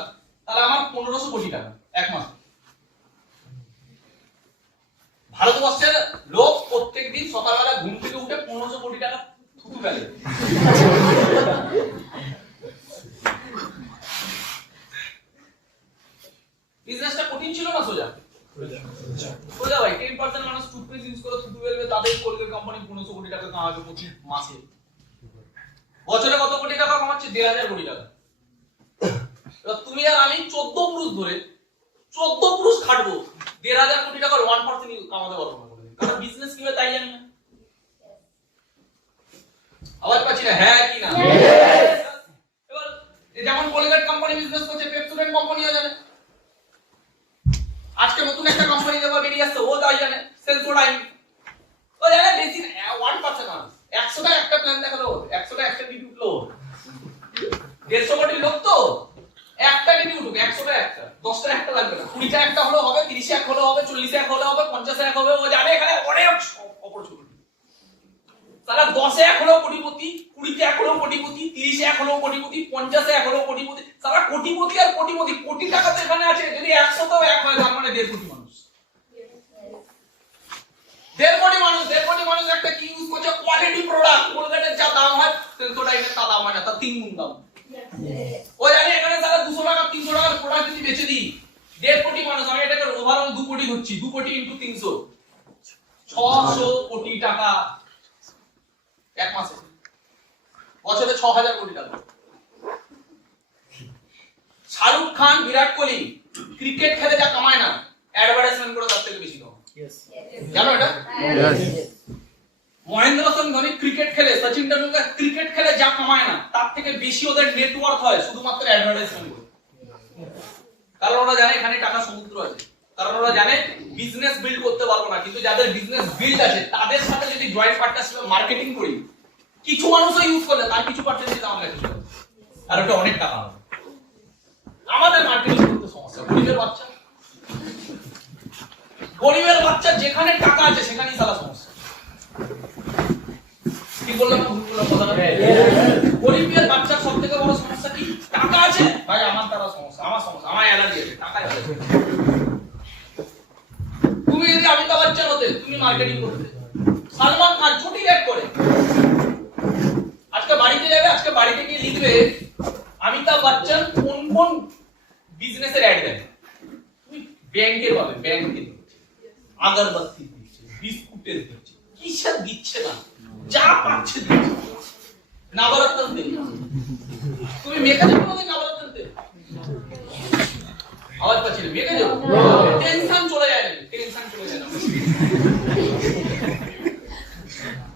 তাহলে আমার 1500 কোটি টাকা এক মাস। ভারতবর্ষের লোক প্রত্যেকদিন সকালবেলা ঘুম থেকে উঠে 1500 কোটি টাকা থুতু ফেলে। বিজনেসটা কঠিন ছিল না সোজা? সোজা ভাই। 10% মানুষ টুথপেস্ট ইউজ করে থুতু ফেলবে, তাদের কোলগেট কোম্পানি 1500 কোটি টাকা কামাবে প্রতি মাসে। বছরে কত কোটি টাকা কামাচ্ছে? 1000 কোটি টাকা। তুমি আর আমি 14 পুরুষ ধরে 14 পুরুষ খাটবো, 1000 কোটি টাকার 1% কামাতে পারবো না। কারণ বিজনেস কি হয় তাই জানি না। আওয়াজ পাচ্ছি না? হ্যাঁ কি না? এবার যেমন কোলগেট কোম্পানি বিজনেস করছে, পেপসোডেন্ট কোম্পানিও জানে। আজকে নতুন একটা কোম্পানি দেবা বেরিয়ে আসছে, ও তাই জানে। সেন্সোডাইন ও জানে বেশি 1% মানুষ। 100 টা একটা প্ল্যান দেখালো, 100 টা একটা ডিপি উঠলো। 150 কোটি লোক তো একটা ডিপি উঠুক, 100 টা একটা, 10 টা একটা লাগবে না। 20 টা একটা হলো হবে, 30 এক হলো হবে, 40 এক হলো হবে, 50 এক হবে। ও জানে এখানে অনেক অপরচুনিটি। তারা 10 এক হলো কোটিপতি, 20 এক হলো কোটিপতি, 30 এক হলো কোটিপতি, 50 এক হলো কোটিপতি। সারা কোটিপতি আর কোটিপতি, কোটি টাকা তো এখানে আছে। যদি 100 টাও এক হয় তার মানে 1.5 কোটি মানুষ। 1.5 কোটি মানুষ, 1.5 কোটি মানুষ একটা কি ইউজ করছে? Quality product. কোলগেটের যা দাম হয় সেন্সোডাইনের তা দাম হয় না, তার 3 গুণ দাম। ও জানে এখানে তারা 200 টাকা 300 টাকার প্রোডাক্ট যদি বেচে দিই, 1.5 কোটি মানুষ, আমি এটাকে ওভারঅল 2 কোটি ধরছি। 2 কোটি ইনটু 300, 600 কোটি টাকা এক মাসে। বছরে 6000 কোটি টাকা। শাহরুখ খান, বিরাট কোহলি ক্রিকেট খেলে যা কামায় না, অ্যাডভার্টাইজমেন্ট করে তার থেকে বেশি কামায়। জানো এটা? মহেন্দ্র সিং ধোনি ক্রিকেট খেলে, সচিন তেন্ডুলকর ক্রিকেট খেলে যা কামায় না, তার থেকে বেশি ওদের নেটওয়ার্থ হয় শুধুমাত্র অ্যাডভার্টাইজমেন্ট করে। কারণ ওরা জানে এখানে টাকা সমুদ্র আছে। কারণ ওরা জানে বিজনেস বিল্ড করতে পারবো না, কিন্তু যাদের বিজনেস বিল্ড আছে তাদের সাথে যদি জয়েন্ট পার্টনারশিপে মার্কেটিং করি, কিছু মানুষও ইউজ করলে তার কিছু পার্সেন্টেজ আমার কাছে যাবে, আর ওটা অনেক টাকা হবে। আমাদের মার্কেটিং করতে সমস্যা। গরিবের বাচ্চা যেখানে টাকা আছে সেখানেই সারা সমস্যা। কি বললাম? ভুল বললাম কথাটা? গরিবের বাচ্চার সবথেকে বড় সমস্যা কি? টাকা আছে ভাই, আমার তারা সমস্যা, আমার সমস্যা, আমার অ্যালার্জি আছে, টাকা আছে। তুমি যদি অমিতাভ বচ্চন হতে, তুমি মার্কেটিং করতে। সালমান খান ছুটি রেট করে আজকে বাড়িতে যাবে, আজকে বাড়িতে গিয়ে লিখবে অমিতাভ বচ্চন কোন কোন বিজনেসের অ্যাড দেয়। তুমি ব্যাংকের পাবে, ব্যাংকে আগরবাতি দিচ্ছে, বিস্কুটের দিচ্ছে, কিসের দিচ্ছে না, যা পাচ্ছে দিচ্ছে। নবরত্ন দিচ্ছে, তুমি মেখে দেবে আমাদের নবরত্ন দিতে। আওয়াজ পাচ্ছি না? মেখে দেবো, টেনশন চলে যায় না, টেনশন চলে যায় না।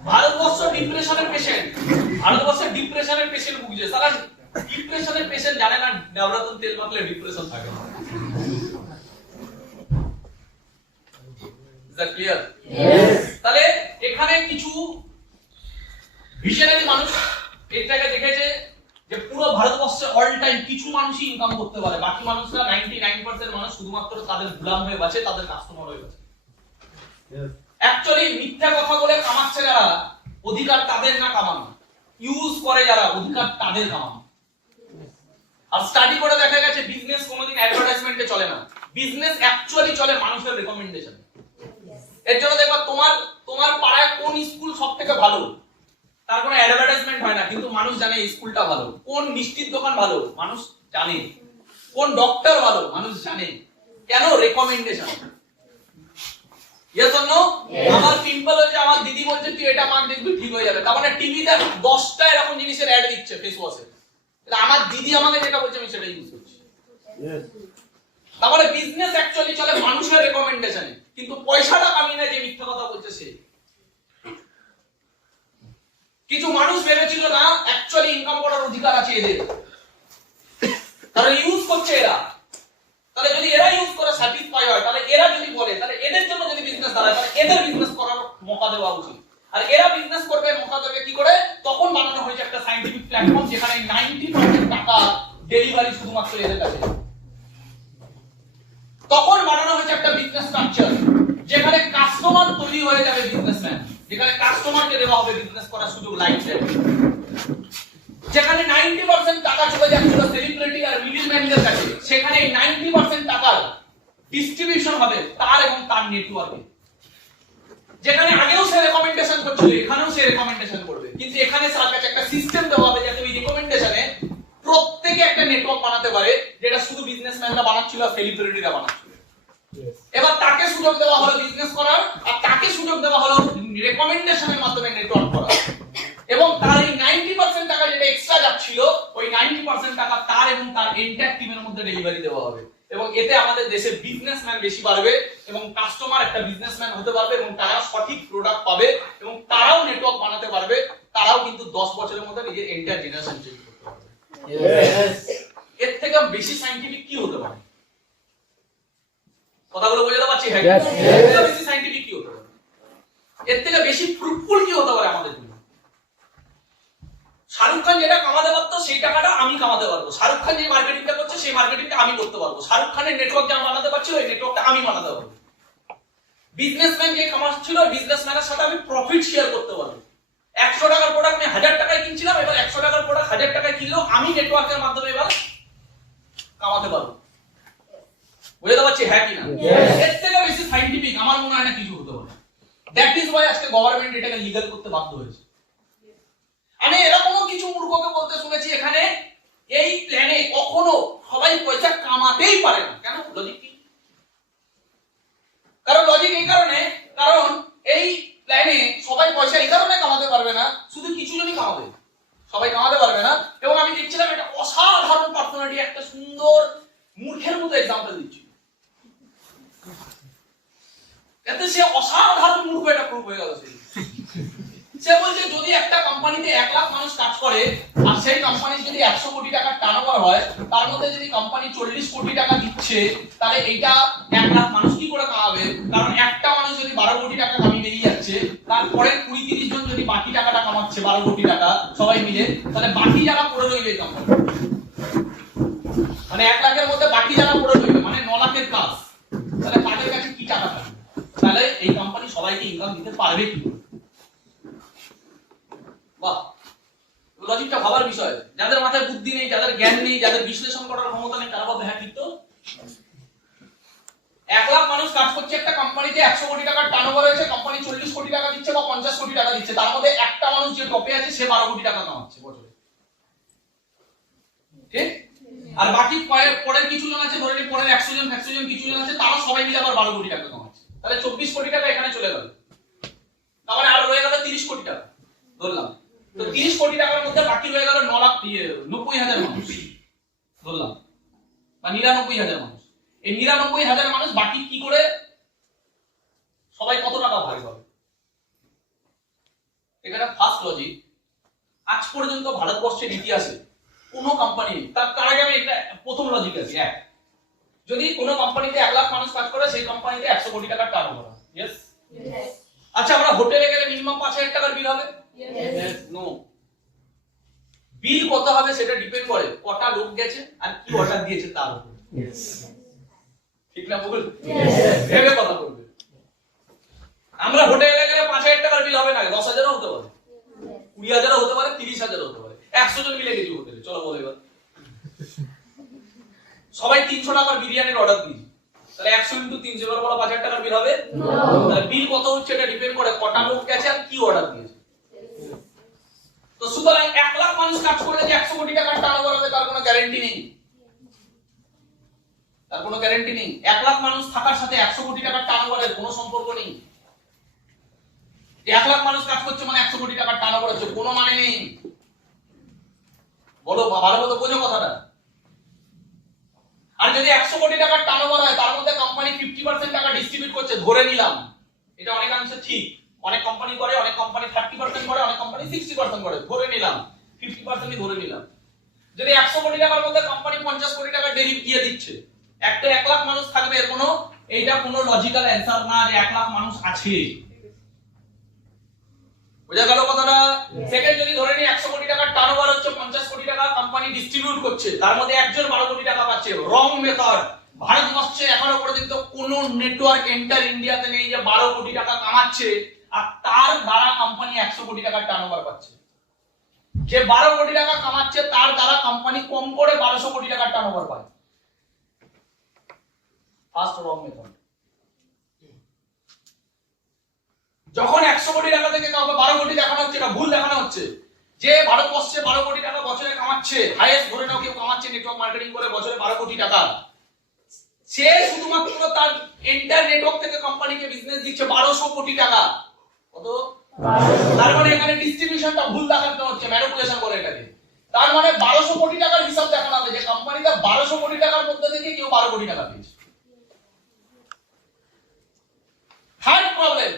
ভারতবর্ষ ডিপ্রেশনের পেশেন্ট, ভারতবর্ষের ডিপ্রেশনের পেশেন্ট ভুগছে। সারা ডিপ্রেশনের পেশেন্ট জানে না নবরত্ন তেল মাখলে ডিপ্রেশন থাকে না। Is that clear? Yes. তাহলে এখানে কিছু ভিশনারি মানুষ এটাকে দেখেছে যে পুরো ভারতবর্ষে অল টাইম কিছু মানুষই ইনকাম করতে পারে, বাকি মানুষরা 99% মানুষ শুধুমাত্র তাদের গোলাম হয়ে বাঁচে, তাদের কাস্টমার হয়ে বাঁচে। অ্যাকচুয়ালি মিথ্যা কথা বলে কামাচ্ছে যারা, অধিকার তাদের না কামানো। ইউজ করে যারা, অধিকার তাদের কামানো। আর স্টাডি করে দেখা গেছে বিজনেস কোনোদিন অ্যাডভার্টাইজমেন্টে চলে না, বিজনেস অ্যাকচুয়ালি চলে মানুষের রেকমেন্ডেশন। এর জন্য দেখবা তোমার পাড়ায় কোন স্কুল সবথেকে ভালো, তার কোনো অ্যাডভার্টাইজমেন্ট হয় না, কিন্তু মানুষ জানে এই স্কুলটা ভালো। কোন মিষ্টির দোকান ভালো, মানুষ জানে। কোন ডক্টর ভালো, মানুষ জানে। কেন? রেকমেন্ডেশন। Yes or no? আমার পিম্পল হচ্ছে, আমার দিদি বলছে তুই এটা মাখ দেখবি ঠিক হয়ে যাবে। তার মানে টিভিতে 10টা এরকম জিনিসের অ্যাড দিচ্ছে ফেস ওয়াশে, আমার দিদি আমাকে যেটা বলছে আমি সেটাই ইউজ করছি। তার মানে বিজনেস অ্যাকচুয়ালি চলে মানুষের রেকমেন্ডেশনে, কিন্তু পয়সাটা কামিয়ে নেয় যে মিথ্যা কথা বলছে সে। কিছু মানুষ ভেবেছিল না অ্যাকচুয়ালি ইনকাম করার অধিকার আছে এদের, তারা ইউজ করছে এরা। তাহলে যদি এরা ইউজ করে স্যাটিসফাই হয়, তাহলে এরা যদি বলে, তাহলে এদের জন্য যদি বিজনেস দাঁড়ায়, তাহলে এদের বিজনেস করার মৌকা দেওয়া উচিত। আর এরা বিজনেস করবে, মৌকা দেবে কি করে? তখন বানানো হয়েছে একটা সায়েন্টিফিক প্ল্যাটফর্ম, যেখানে 90% টাকা ডেলিভারি শুধুমাত্র এদের কাছে। তখন বানানো হয়েছে একটা বিজনেস স্ট্রাকচার, যেখানে কাস্টমার তৈরি হয়ে যাবে বিজনেসম্যান, যেখানে কাস্টমারকে দেওয়া হবে বিজনেস করার সুযোগ লাইফ টাইম। যেখানে 90% টাকা চলে যাচ্ছিল সেলিব্রিটি আর মিডলম্যানদের কাছে, সেখানে 90% টাকার ডিস্ট্রিবিউশন হবে তার এবং তার নেটওয়ার্কে। যেখানে আগেও সে রেকমেন্ডেশন করছিল এখানেও সে রেকমেন্ডেশন করবে, কিন্তু এখানে তার কাছে একটা সিস্টেম দেওয়া হবে যাতে ওই রেকমেন্ডেশনে প্রত্যেকে একটা নেটওয়ার্ক বানাতে পারে, যেটা শুধু বিজনেসম্যানরা বানাচ্ছিল আর সেলিব্রিটিরা বানাচ্ছিল। এবার তাকে সুযোগ দেওয়া হলো বিজনেস করার, আর তাকে সুযোগ দেওয়া হলো রেকমেন্ডেশনের মাধ্যমে নেটওয়ার্ক করার। এবং তার এই 90% টাকা যেটা এক্সট্রা যাচ্ছিল, ওই 90% টাকা তার এবং তার এন্টায়ার টিমের মধ্যে ডেলিভারি দেওয়া হবে। এবং এতে আমাদের দেশে বিজনেসম্যান বেশি বাড়বে এবং কাস্টমার একটা বিজনেসম্যান হতে পারবে এবং তারা সঠিক প্রোডাক্ট পাবে এবং তারাও নেটওয়ার্ক বানাতে পারবে, তারাও কিন্তু 10 বছরের মধ্যে নিজের এন্টায়ার জেনারেশন চেঞ্জ করতে পারবে। এর থেকে বেশি সায়েন্টিফিক কি হতে পারে? কথাগুলো বোঝাতে পারছি? হ্যাঁ, এর থেকে বেশি সায়েন্টিফিক কি হতে পারে? এর থেকে বেশি ফ্রুটফুল কি হতে পারে আমাদের জন্য? শাহরুখ খান যেটা কামাতে পারতো সেই টাকাটা আমি কামাতে পারবো। শাহরুখ খান যে মার্কেটিংটা করছে সেই মার্কেটিংটা আমি করতে পারবো। শাহরুখ খানের নেটওয়ার্ক যা বানাতে পারছি ওই নেটওয়ার্কটা আমি বানাতে পারবো। বিজনেসম্যান যে কামাচ্ছিল বিজনেসম্যানের সাথে আমি প্রফিট শেয়ার করতে পারবো। 100 টাকার প্রোডাক্ট আমি 1000 টাকায় কিনছিলাম, এবার 100 টাকার প্রোডাক্ট 1000 টাকায় কিনলেও আমি নেটওয়ার্কের মাধ্যমে এবার কামাতে পারবো। বুঝতে পারছি? হ্যাঁ কি না? এর থেকে বেশি সায়েন্টিফিক আমার মনে হয় না কিছু হতে পারে। দ্যাট ইজ ওয়াই আজকে গভর্নমেন্ট এটাকে লিগ্যাল করতে বাধ্য হয়েছে। আমি এরকমও কিছু মূর্খকে বলতে শুনেছি এখানে এই প্ল্যানে কখনো সবাই পয়সা কামাতেই পারে না। কেন? লজিক কি? কারণ লজিক এই কারণে, কারণ এই প্ল্যানে সবাই পয়সা এই কারণে কামাতে পারবে না, শুধু কিছু জনই কামাবে, সবাই কামাতে পারবে না। এবং আমি দেখছিলাম একটা অসাধারণ পার্সোনালিটি একটা সুন্দর মূর্খের মতো এক্সাম্পল দিচ্ছি, এতে সে অসাধারণ মূর্খ এটা প্রুভ হয়ে গেল। সে বলছে যদি একটা কোম্পানিতে 1 লাখ মানুষ কাজ করে আর সেই কোম্পানি যদি 100 কোটি টাকার টার্নওভার হয়, তার মধ্যে যদি কোম্পানি 40 কোটি টাকা দিচ্ছে, তাহলে এইটা 1 লাখ মানুষ কি করে কামাবে? কারণ একটা মানুষ যদি 12 কোটি টাকা কামিয়ে বেরিয়ে যাচ্ছে, তারপরে 20-30 জন যদি বাকি টাকাটা কামাচ্ছে 12 কোটি টাকা সবাই মিলে, তাহলে বাকি যারা পড়ে রইবে এই কোম্পানি, মানে 1 লাখের মধ্যে বাকি যারা পড়ে রইবে মানে 9 লাখের কাজ, তাহলে তাদের কাছে কি টাকা থাকবে? তাহলে এই কোম্পানি সবাইকে ইনকাম দিতে পারবে কি? বাহ, লজিকটা ভাবার বিষয়। যাদের মাথায় বুদ্ধি নেই, যাদের জ্ঞান নেই, যাদের বিশ্লেষণ করার ক্ষমতা নেই, তারা বলবে হ্যাঁ ঠিক তো। 1 লাখ মানুষ কাজ করছে একটা কোম্পানিতে, 100 কোটি টাকার টার্নওভার হয়েছে, কোম্পানি 40 কোটি টাকা দিচ্ছে বা 50 কোটি টাকা দিচ্ছে, তার মধ্যে একটা মানুষ যে টপে আছে সে 12 কোটি টাকা কামাচ্ছে বছরে, ঠিক? আর বাকি পরের কিছু জন আছে, ধরে নিই পরের 100 জন কিছু জন আছে, তারা সবাই মিলে আবার 12 কোটি টাকা কামাচ্ছে, তাহলে 24 কোটি টাকা এখানে চলে গেল। তার মানে আর রয়ে গেল 30 কোটি টাকা ধরলাম। তো 30 কোটি টাকার মধ্যে বাকি রয়ে গেল 90,000 মানুষ ধরলাম, বা 99,000 মানুষ। এই 99,000 মানুষ বাকি কি করে, সবাই কত টাকা ভাগ পাবে? এখানে ফার্স্ট লজিক, আজ পর্যন্ত ভারতবর্ষের ইতিহাসে কোন কোম্পানি, তার আগে আমি একটা প্রথম লজিক আছে, এক, যদি কোন কোম্পানিতে 1 লাখ মানুষ কাজ করে সেই কোম্পানিতে 100 কোটি টাকার টার্নওভার হয়, यस? আচ্ছা, আমরা হোটেলে গেলে মিনিমাম 5,000 টাকার বিল হবে? यस। নো, বিল কত হবে সেটা ডিপেন্ড করে কটা লোক গেছে আর কি অর্ডার দিয়েছে তার উপর, यस? ঠিক না বল? यस। ভেবে কথা বলবে। আমরা হোটেলে গেলে 5,000 টাকার বিল হবে না, 10,000 ও হতে পারে, 20,000 ও হতে পারে, 30,000 ও হতে পারে। 100 জন মিলে গেছি হোটেলে, চলো বলো এবার সবাই 300 টাকার বিরিয়ানির অর্ডার দিয়েছি, তাহলে 100 * 300 এবার বলো 5,000 টাকার বিল হবে? তাহলে বিল কত হচ্ছে এটা ডিপেন্ড করে কটা লোক গেছে আর কি অর্ডার দিয়েছে। তো সুতরাং 1 লাখ মানুষ কাজ করলে যে 100 কোটি টাকার টার্নওভার হবে তার কোনো গ্যারান্টি নেই, তার কোনো গ্যারান্টি নেই। 1 লাখ মানুষ থাকার সাথে 100 কোটি টাকার টার্নওভারের কোনো সম্পর্ক নেই। 1 লাখ মানুষ কাজ করছে মানে 100 কোটি টাকার টার্নওভার হচ্ছে, কোনো মানে নেই। বলো, ভালো মতো বোঝো কথাটা। আর যদি 100 কোটি টাকার টার্নওভার হয় তার মধ্যে কোম্পানি 50% টাকা ডিস্ট্রিবিউট করছে, ধরে নিলাম, এটা অনেকাংশে ঠিক, অনেক কোম্পানি করে, অনেক কোম্পানি 30% করে, অনেক কোম্পানি 60% করে, ধরে নিলাম 50%ই ধরে নিলাম। যদি 100 কোটি টাকার মধ্যে কোম্পানি 50 কোটি টাকা দিচ্ছে, একটা 1 লাখ মানুষ থাকবে, এইটা কোনো লজিক্যাল অ্যানসার না যে 1 লাখ মানুষ আছে। বুঝা গেল কথাটা? সেকেন্ড, যদি ধরে নিই 100 কোটি টাকার টার্নওভার হচ্ছে, 50 কোটি টাকা কোম্পানি ডিস্ট্রিবিউট করছে, তার মধ্যে একজন 12 কোটি টাকা পাচ্ছে। রং মেথড। ভারতবর্ষে এখনো পর্যন্ত কোন নেটওয়ার্ক এন্টার ইন্ডিয়াতে নেই যে 12 কোটি টাকা কামাচ্ছে আর তার দ্বারা কোম্পানি 100 কোটি টাকার টার্নওভার পাচ্ছে। যে 12 কোটি টাকা কামাচ্ছে তার দ্বারা কোম্পানি কম করে 1200 কোটি টাকার টার্নওভার পায়। ফার্স্ট রং মেথড। যখন 100 কোটি টাকা থেকে কাউকে 12 কোটি দেখানো হচ্ছে, এটা ভুল দেখানো হচ্ছে। যে ভারতবর্ষে 12 কোটি টাকা বছরে কামাচ্ছে, হাইয়েস্ট ধরে নাও কেউ কামাচ্ছে নেটওয়ার্ক মার্কেটিং করে বছরে 12 কোটি টাকা, সে শুধুমাত্র তার এন্টার নেটওয়ার্ক থেকে কোম্পানিকে বিজনেস দিচ্ছে 1200 কোটি টাকা। কত? তার মানে এখানে ডিস্ট্রিবিউশনটা ভুল দেখানো হচ্ছে, ম্যানিপুলেশন বলে এটাকে। তার মানে 1200 কোটি টাকার হিসাব দেখানো হবে যে কোম্পানিটা 1200 কোটি টাকার মধ্যে থেকে কেউ 12 কোটি টাকা পেয়েছে। থার্ড প্রবলেম,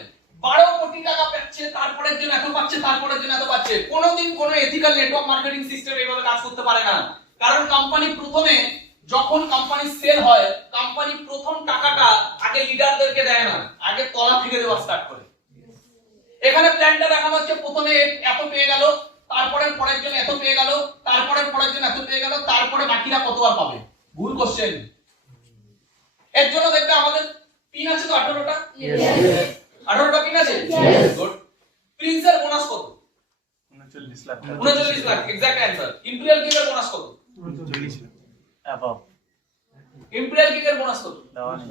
12 কোটি টাকা পাচ্ছে, তারপরের জন্য এত পাচ্ছে, তারপরের জন্য এত পাচ্ছে। কোনোদিন কোনো এথিক্যাল নেটওয়ার্ক মার্কেটিং সিস্টেম এইভাবে কাজ করতে পারে না। কারণ কোম্পানি প্রথমে যখন কোম্পানি সেল হয়, কোম্পানি প্রথম টাকাটা আগে লিডারদেরকে দেয় না, আগে তলা থেকে দেওয়া স্টার্ট করে। এখানে প্ল্যানটা দেখানো হচ্ছে, প্রথমে এত পেয়ে গেল, তারপরে পরের জন্য এত পেয়ে গেল, তারপরে পরের জন্য এত পেয়ে গেল, তারপরে বাকিরা কতবার পাবে? ভুল কোশ্চেন। এর জন্য দেখবে আমাদের পিন আছে তো 18টা। 18টা পিন আছে। গুড। প্রিন্সের বোনাস কত? 39 lakh. 39 lakh exact answer. Imperial কিকের বোনাস কত? 40 লাখ। অ্যাবাভ। ইম্পেরিয়াল কিকের বোনাস কত? দেওয়া নেই।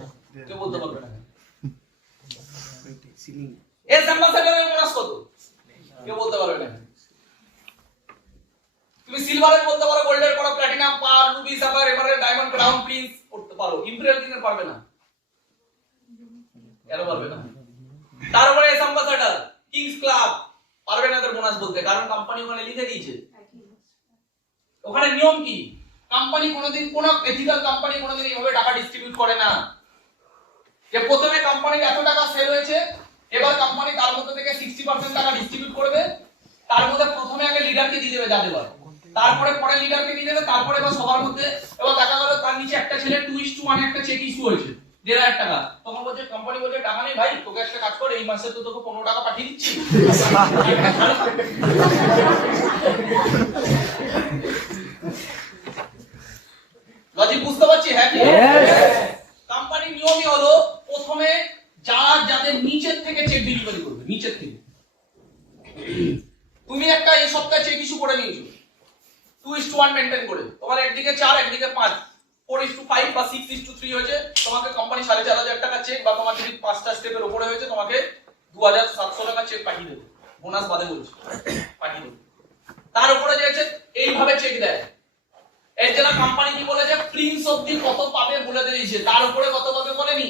কেউ বলতে পারবে না। সিলিং। এস অ্যাম্বাসাডারের বোনাস কত? কেউ বলতে পারবে না। তুমি সিলভারের বলতে পারো, গোল্ডের পারো, প্ল্যাটিনাম, পার, ruby, sapphire, emerald, diamond, crown prince করতে পারো। ইম্পেরিয়াল কিকের পারবে না। কেন পারবে না? তারপরে এস অ্যাম্বাসাডার, কিংস ক্লাব পারবে না এদের বোনাস বলতে, কারণ কোম্পানি ওখানে লিখে দিয়েছে। ওখানে নিয়ম কি? কোম্পানি কোনোদিন কোন এথিক্যাল কোম্পানি কোনোদিন এইভাবে টাকা ডিস্ট্রিবিউট করে না যে প্রথমে কোম্পানির এত টাকা সেল হয়েছে, এবার কোম্পানি তার মধ্যে থেকে 60% টাকা ডিস্ট্রিবিউট করবে, তার মধ্যে প্রথমে আগে লিডারকে দিয়ে দেবে যা দেবার, তারপরে পরে লিডারকে দিয়ে দেবে, তারপরে এবার সবার মধ্যে এবার দেখা গেল তার নিচে একটা ছেলে 2:1 একটা চেক ইস্যু হয়েছে 1,500 টাকা। তখন বলছে কোম্পানি বলছে টাকা নেই ভাই, তোকে একটা কাজ কর, এই মাসে তো তোকে 15 টাকা পাঠিয়ে দিচ্ছি। লজিক বুঝতে পারছি? হ্যাঁ কি? কোম্পানির নিয়মই হলো প্রথমে যাদের নিচের থেকে চেক ডেলিভারি করবে, নিচের থেকে। তুমি একটা এই সপ্তাহে চেক ইস্যু করে নিয়েছো 2:1 মেইনটেইন করে, তোমার একদিকে 4 একদিকে 5, 4:5 বা 6:3 হয়েছে, তোমাকে কোম্পানি 4,500 টাকা চেক, বা তোমার যদি 5টা স্টেপের উপরে হয়েছে তোমাকে 2,700 টাকা চেক পাঠিয়ে দেবে, বোনাস বাদে বলছি, পাঠিয়ে দেবে। তার উপরে যে এইভাবে চেক দেয়, এর জন্য কোম্পানি কি বলেছে প্রিন্স অবধি কত পাবে বলে দিয়েছে, তার উপরে কত পাবে বলেনি।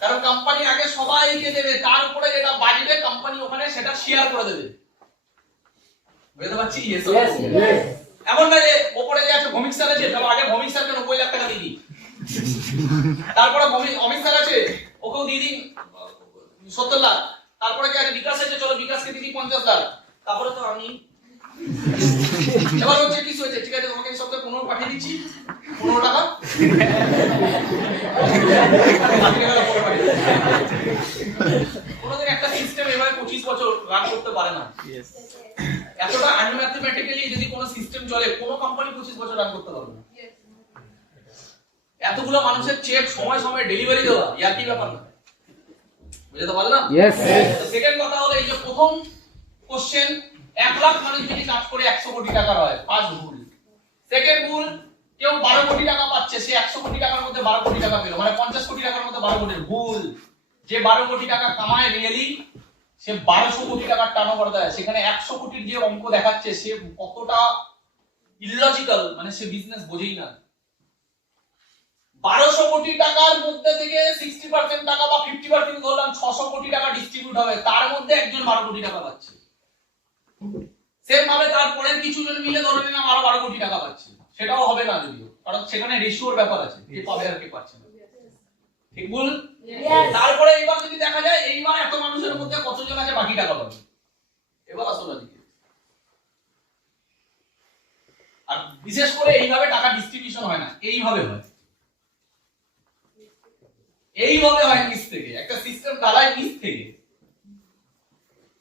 কারণ কোম্পানি আগে সবাইকে দেবে, তার উপরে যেটা বাজবে কোম্পানি ওখানে সেটা শেয়ার করে দেবে। বুঝতে পারছি? ইয়েস। এমন না যে উপরে যে আছে ভৌমিক স্যার আছে, তাহলে আগে ভৌমিক স্যারকে 90 লাখ টাকা দিয়ে দিই, তারপরে অমিত স্যার আছে ওকেও দিয়ে দিই 70 লাখ, তারপরে যে আছে বিকাশ আছে চলো বিকাশকে দিয়ে দিই 50 লাখ, তারপরে তো আমি এবার হচ্ছে কি হয়েছে, ঠিক আছে তোমাকে এই সপ্তাহে 15 পাঠিয়ে দিচ্ছি 15 টাকা। কোনোদিন একটা সিস্টেম এভাবে 25 বছর রান করতে পারে না। এতটা আনম্যাথমেটিক্যালি যদি কোনো সিস্টেম চলে, কোনো কোম্পানি 25 বছর রান করতে পারবে না। এতগুলো মানুষের চেক সময় সময় ডেলিভারি দেওয়া একই ব্যাপার না। বুঝতে পারলাম? সেকেন্ড কথা হলো এই যে প্রথম কোশ্চেন, 1 লাখ মানুষ যদি কাজ করে 100 কোটি টাকা হয়, ফার্স্ট ভুল। সেকেন্ড ভুল, কেউ 12 কোটি টাকা পাচ্ছে, সে 100 কোটি টাকার মধ্যে 12 কোটি টাকা পেল, মানে 50 কোটি টাকার মধ্যে 12 কোটি। ভুল। যে 12 কোটি টাকা কামায় রিয়েলি, সে 1200 কোটি টাকার টার্নওভার দেয়, সেখানে 100 কোটির যে অঙ্ক দেখাচ্ছে সে কতটা ইললজিক্যাল, মানে সে বিজনেস বোঝেই না। 1200 কোটি টাকার মধ্যে থেকে 60% টাকা বা 50% ধরলাম 600 কোটি টাকা ডিস্ট্রিবিউট হবে, তার মধ্যে একজন 12 কোটি টাকা পাচ্ছে। সেম ভাবে তারপরের কিছু জন মিলে ধরে নিলাম আরো 12 কোটি টাকা পাচ্ছে, সেটাও হবে না যদিও, কারণ সেখানে রেশিওর ব্যাপার আছে, কে পাবে আর কে পাচ্ছে না। ঠিক ভুল? তারপরে এইবার যদি দেখা যায় এইবার এত মানুষের মধ্যে কতজন আছে বাকি টাকা পাবে, এবার আসল দিকে। আর বিশেষ করে এইভাবে টাকা ডিস্ট্রিবিউশন হয় না, এইভাবে হয়, এইভাবে হয় নিচ থেকে, একটা সিস্টেম দাঁড়ায় নিচ থেকে।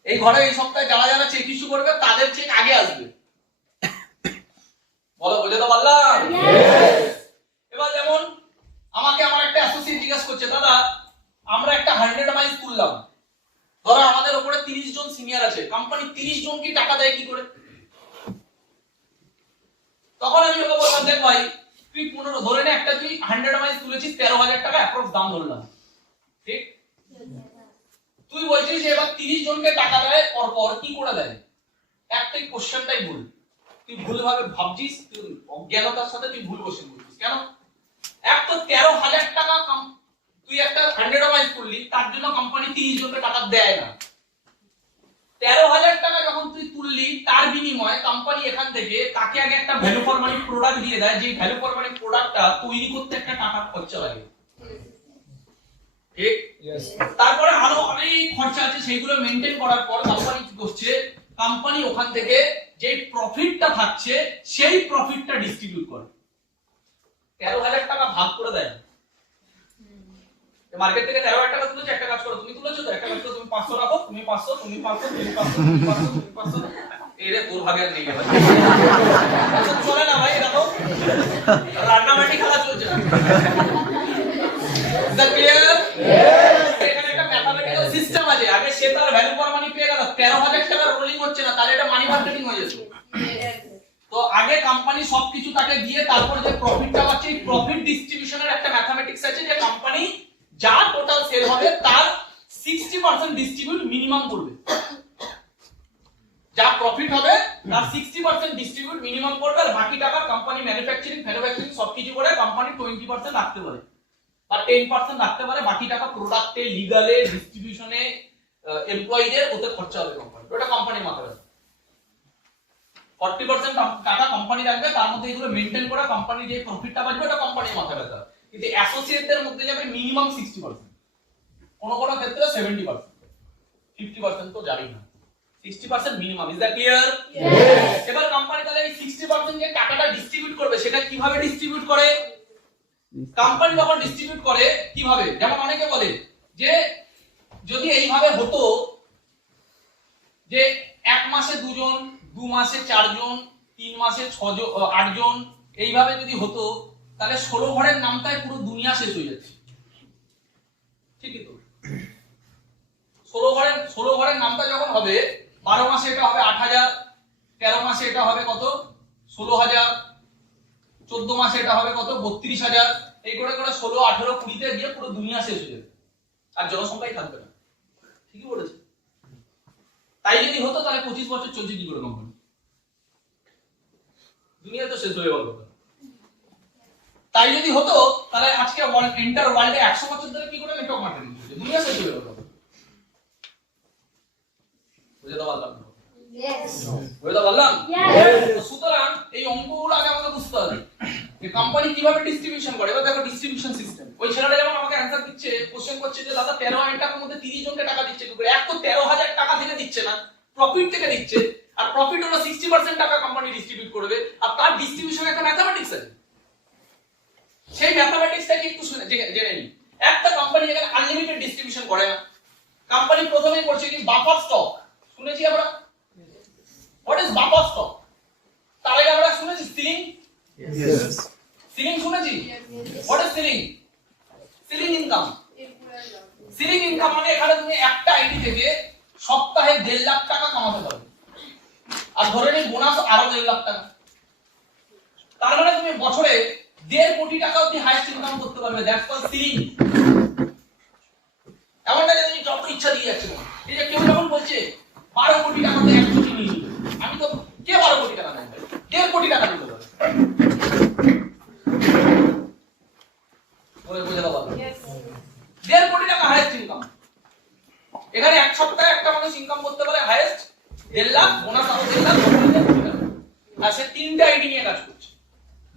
এই ঘরে এই সপ্তাহে যারা যারা চেক ইস্যু করবে তাদের চেক আগে আসবে। বলো, বুঝে তো পারলাম? এবার যেমন আমাকে আমার একটা অ্যাসোসিয়েট জিজ্ঞাসা করছে, দাদা আমরা একটা 100 মাইলস তুললাম, ধরো আমাদের উপরে 30 জন সিনিয়র আছে, কোম্পানি 30 জনকে টাকা দেয় কি করে? তখন আমি ওকে বললাম, দেখ ভাই তুই 15 ধরে নে, একটা তুই 100 মাইল তুলেছিস 13,000 টাকা অ্যাপ্রক্স দাম ধরলাম, ঠিক? তুই বলছিস যে এবার 30 জনকে টাকা দেয় পর কি করে দেয়? একটাই কোশ্চেনটাই ভুল, তুই ভুলভাবে ভাবছিস, তুই অজ্ঞানতার সাথে তুই ভুল কোশ্চেন বলছিস। কেন? এক তো 13,000 টাকা তুই একটা 100 মাইল করলি, তার জন্য কোম্পানি 30 জনকে টাকা দেয় না। 13,000 টাকা যখন তুই তুললি, তার বিনিময়ে কোম্পানি এখান থেকে তাকে আগে একটা ভ্যালু ফর মানি প্রোডাক্ট দিয়ে দেয়, যে ভ্যালু ফর মানি প্রোডাক্টটা তৈরি করতে একটা টাকা খরচা লাগে, ঠিক? তারপরে আরো অনেক খরচা আছে, সেইগুলো মেইনটেইন করার পর কোম্পানি কি করছে? কোম্পানি ওখান থেকে যে প্রফিটটা থাকছে সেই প্রফিটটা ডিস্ট্রিবিউট করে। 13,000 টাকা ভাগ করে দেয়। মার্কেট থেকে 13,000 টাকা তুলেছে, একটা কাজ করো, তুমি তুলেছো তো, একটা কাজ করো, তুমি 500 রাখো, তুমি 500, তুমি 500, তুমি 500, তুমি 500, তুমি 500। এরে তোর ভাগে আর নেই ভাই, আচ্ছা চলে না ভাই, দেখো রান্নাবাটি খেলা চলছে না। Is that clear? এখানে একটা ম্যাথমেটিক্যাল সিস্টেম আছে, আগে সে তার ভ্যালু ফর মানি পেয়ে গেল, 13,000 টাকা রোলিং হচ্ছে না, তাহলে এটা মানি মার্কেটিং হয়ে যেত। তো আগে কোম্পানি সবকিছু তাকে দিয়ে তারপর যে প্রফিটটা পাচ্ছে, এই প্রফিট ডিস্ট্রিবিউশনের একটা ম্যাথমেটিক্স আছে, যে কোম্পানি যা টোটাল সেল হবে তার 60% ডিস্ট্রিবিউট মিনিমাম করবে। যা প্রফিট হবে তার 60% ডিস্ট্রিবিউট মিনিমাম করবে, আর বাকি টাকা কোম্পানি ম্যানুফ্যাকচারিং সবকিছু করে কোম্পানি 20% রাখতে পারে বা 10% রাখতে পারে, বাকি টাকা প্রোডাক্টে, লিগ্যালে, ডিস্ট্রিবিউশনে, এমপ্লয়িদের ওতে খরচা হবে কোম্পানি। ওটা কোম্পানির মাথায় আছে। 40% টাকা কোম্পানি রাখবে, তার মধ্যে এগুলো মেইনটেইন করে কোম্পানি যে প্রফিটটা বাঁচবে ওটা কোম্পানির মাথায় ব্যথা। কিন্তু অ্যাসোসিয়েটদের মধ্যে যাবে মিনিমাম 60%, কোন ক্ষেত্রে 70%, 50% তো জানি না, 60% মিনিমাম। Is that clear? এবার কোম্পানি তাহলে এই 60% যে টাকাটা ডিস্ট্রিবিউট করবে, সেটা কিভাবে ডিস্ট্রিবিউট করে? কোম্পানি যখন ডিস্ট্রিবিউট করে কিভাবে, যেমন অনেকে বলে যে যদি এইভাবে হতো যে 1 মাসে 2 জন, 2 মাসে 4 জন, 3 মাসে 8 জন, এইভাবে যদি হতো, তাহলে 16 ঘরের নামটাই পুরো দুনিয়া শেষ হয়ে যাচ্ছে, ঠিকই তো? 16 ঘরের নামটা যখন হবে, 12 মাসে এটা হবে 8,000, 13 মাসে এটা হবে কত? 16,000, 14 মাসে এটা হবে কত? 32,000। এই করে করে 16, 18, 20 তে গিয়ে পুরো দুনিয়া শেষ হয়ে যাবে, আর জনসংখ্যাই থাকবে না। ঠিকই বলেছে। তাই যদি হতো তাহলে 25 বছর চলছে কি করে কোম্পানি? দুনিয়া তো শেষ হয়ে গেল। তাই যদি হতো তাহলে আজকে এন্টার ওয়ার্ল্ডে 100 বছর ধরে কি করে নেটওয়ার্ক মার্কেটিং চলছে? দুনিয়া শেষ হয়ে গেল। বুঝতে পারলাম? বুঝতে পারলাম? সুতরাং এই অঙ্কগুলো আগে আমাকে বুঝতে হবে যে কোম্পানি কিভাবে ডিস্ট্রিবিউশন করে। এবার দেখো ডিস্ট্রিবিউশন সিস্টেম। ওই ছেলেটা যেমন আমাকে অ্যানসার দিচ্ছে, কোশ্চেন করছে যে দাদা 13,000 টাকার মধ্যে 30 জনকে টাকা দিচ্ছে কি করে? এক তো 13,000 টাকা থেকে দিচ্ছে না, প্রফিট থেকে দিচ্ছে, আর প্রফিট হলো 60% টাকা কোম্পানি ডিস্ট্রিবিউট করবে, আর তার ডিস্ট্রিবিউশন একটা ম্যাথমেটিক্স আছে। সেই ম্যাথমেটিক্সটাকে একটু জেনে নিই। একটা কোম্পানি এখানে আনলিমিটেড ডিস্ট্রিবিউশন করে না। কোম্পানি প্রথমেই করছে কি বাফার স্টক। শুনেছি আমরা? What is buffer stock? তার আগে আমরা শুনেছি সিলিং। Yes. সিলিং শুনেছি? What is ceiling? Ceiling income. Ceiling income মানে এখানে তুমি একটা আইডি থেকে সপ্তাহে 1.5 লাখ টাকা কামাতে পারবে, আর ধরে নিই বোনাস আরো 1.5 লাখ টাকা। তার মানে তুমি বছরে 1.5 কোটি টাকা অবধি হাইয়েস্ট ইনকাম করতে পারবে। That's call ceiling. এমন না যে তুমি যত ইচ্ছা দিয়ে যাচ্ছ। এই যে কেউ যখন বলছে 12 কোটি টাকাতে 1 কোটি নিয়ে নিই, আমি তো কে 12 কোটি টাকা নেয়? 1.5 কোটি টাকা দিতে পারে। বুঝে দাও? 1.5 কোটি টাকা হাইয়েস্ট ইনকাম। এখানে এক সপ্তাহে একটা মানুষ ইনকাম করতে পারে হাইয়েস্ট 1.5 লাখ, বোনাস আরো 1.5 লাখ, আর সে 3টা আইডি নিয়ে কাজ করছে।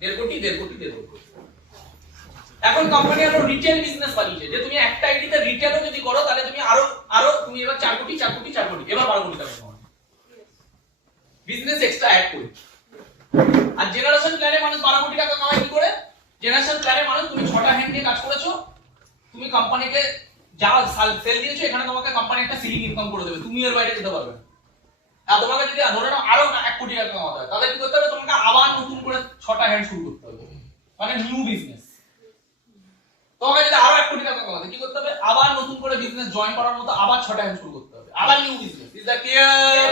1.5 কোটি, 1.5 কোটি, 1.5 কোটি। এখন কোম্পানি আরো রিটেল বিজনেস বানিয়েছে, যে তুমি একটা আইডিতে রিটেলও যদি করো তাহলে তুমি আরো তুমি এবার 4 কোটি, 4 কোটি, 4 কোটি, এবার 12 কোটি টাকা কামাবে। বিজনেস এক্সট্রা অ্যাড করে। আর জেনারেশন প্ল্যানে মানুষ 12 কোটি টাকা কামায় কি করে? জেনারেশন প্ল্যানে মানুষ তুমি 6টা হ্যান্ড নিয়ে কাজ করেছো, তুমি কোম্পানিকে যা সেল দিয়েছো, এখানে তোমাকে কোম্পানি একটা সিলিং ইনকাম করে দেবে, তুমি এর বাইরে যেতে পারবে না। আর তোমাকে যদি ধরে নাও আরো 1 কোটি টাকা কামাতে হয়, তাহলে কি করতে হবে? তোমাকে আবার নতুন করে 6টা হ্যান্ড শুরু করতে হবে, মানে নিউ বিজনেস। তোমাকে যদি আরো 1 কোটি টাকা কামাতে কি করতে হবে? আবার নতুন করে বিজনেস জয়েন করার মতো আবার 6টা হ্যান্ড শুরু করতে হবে, আবার new business. Is that clear?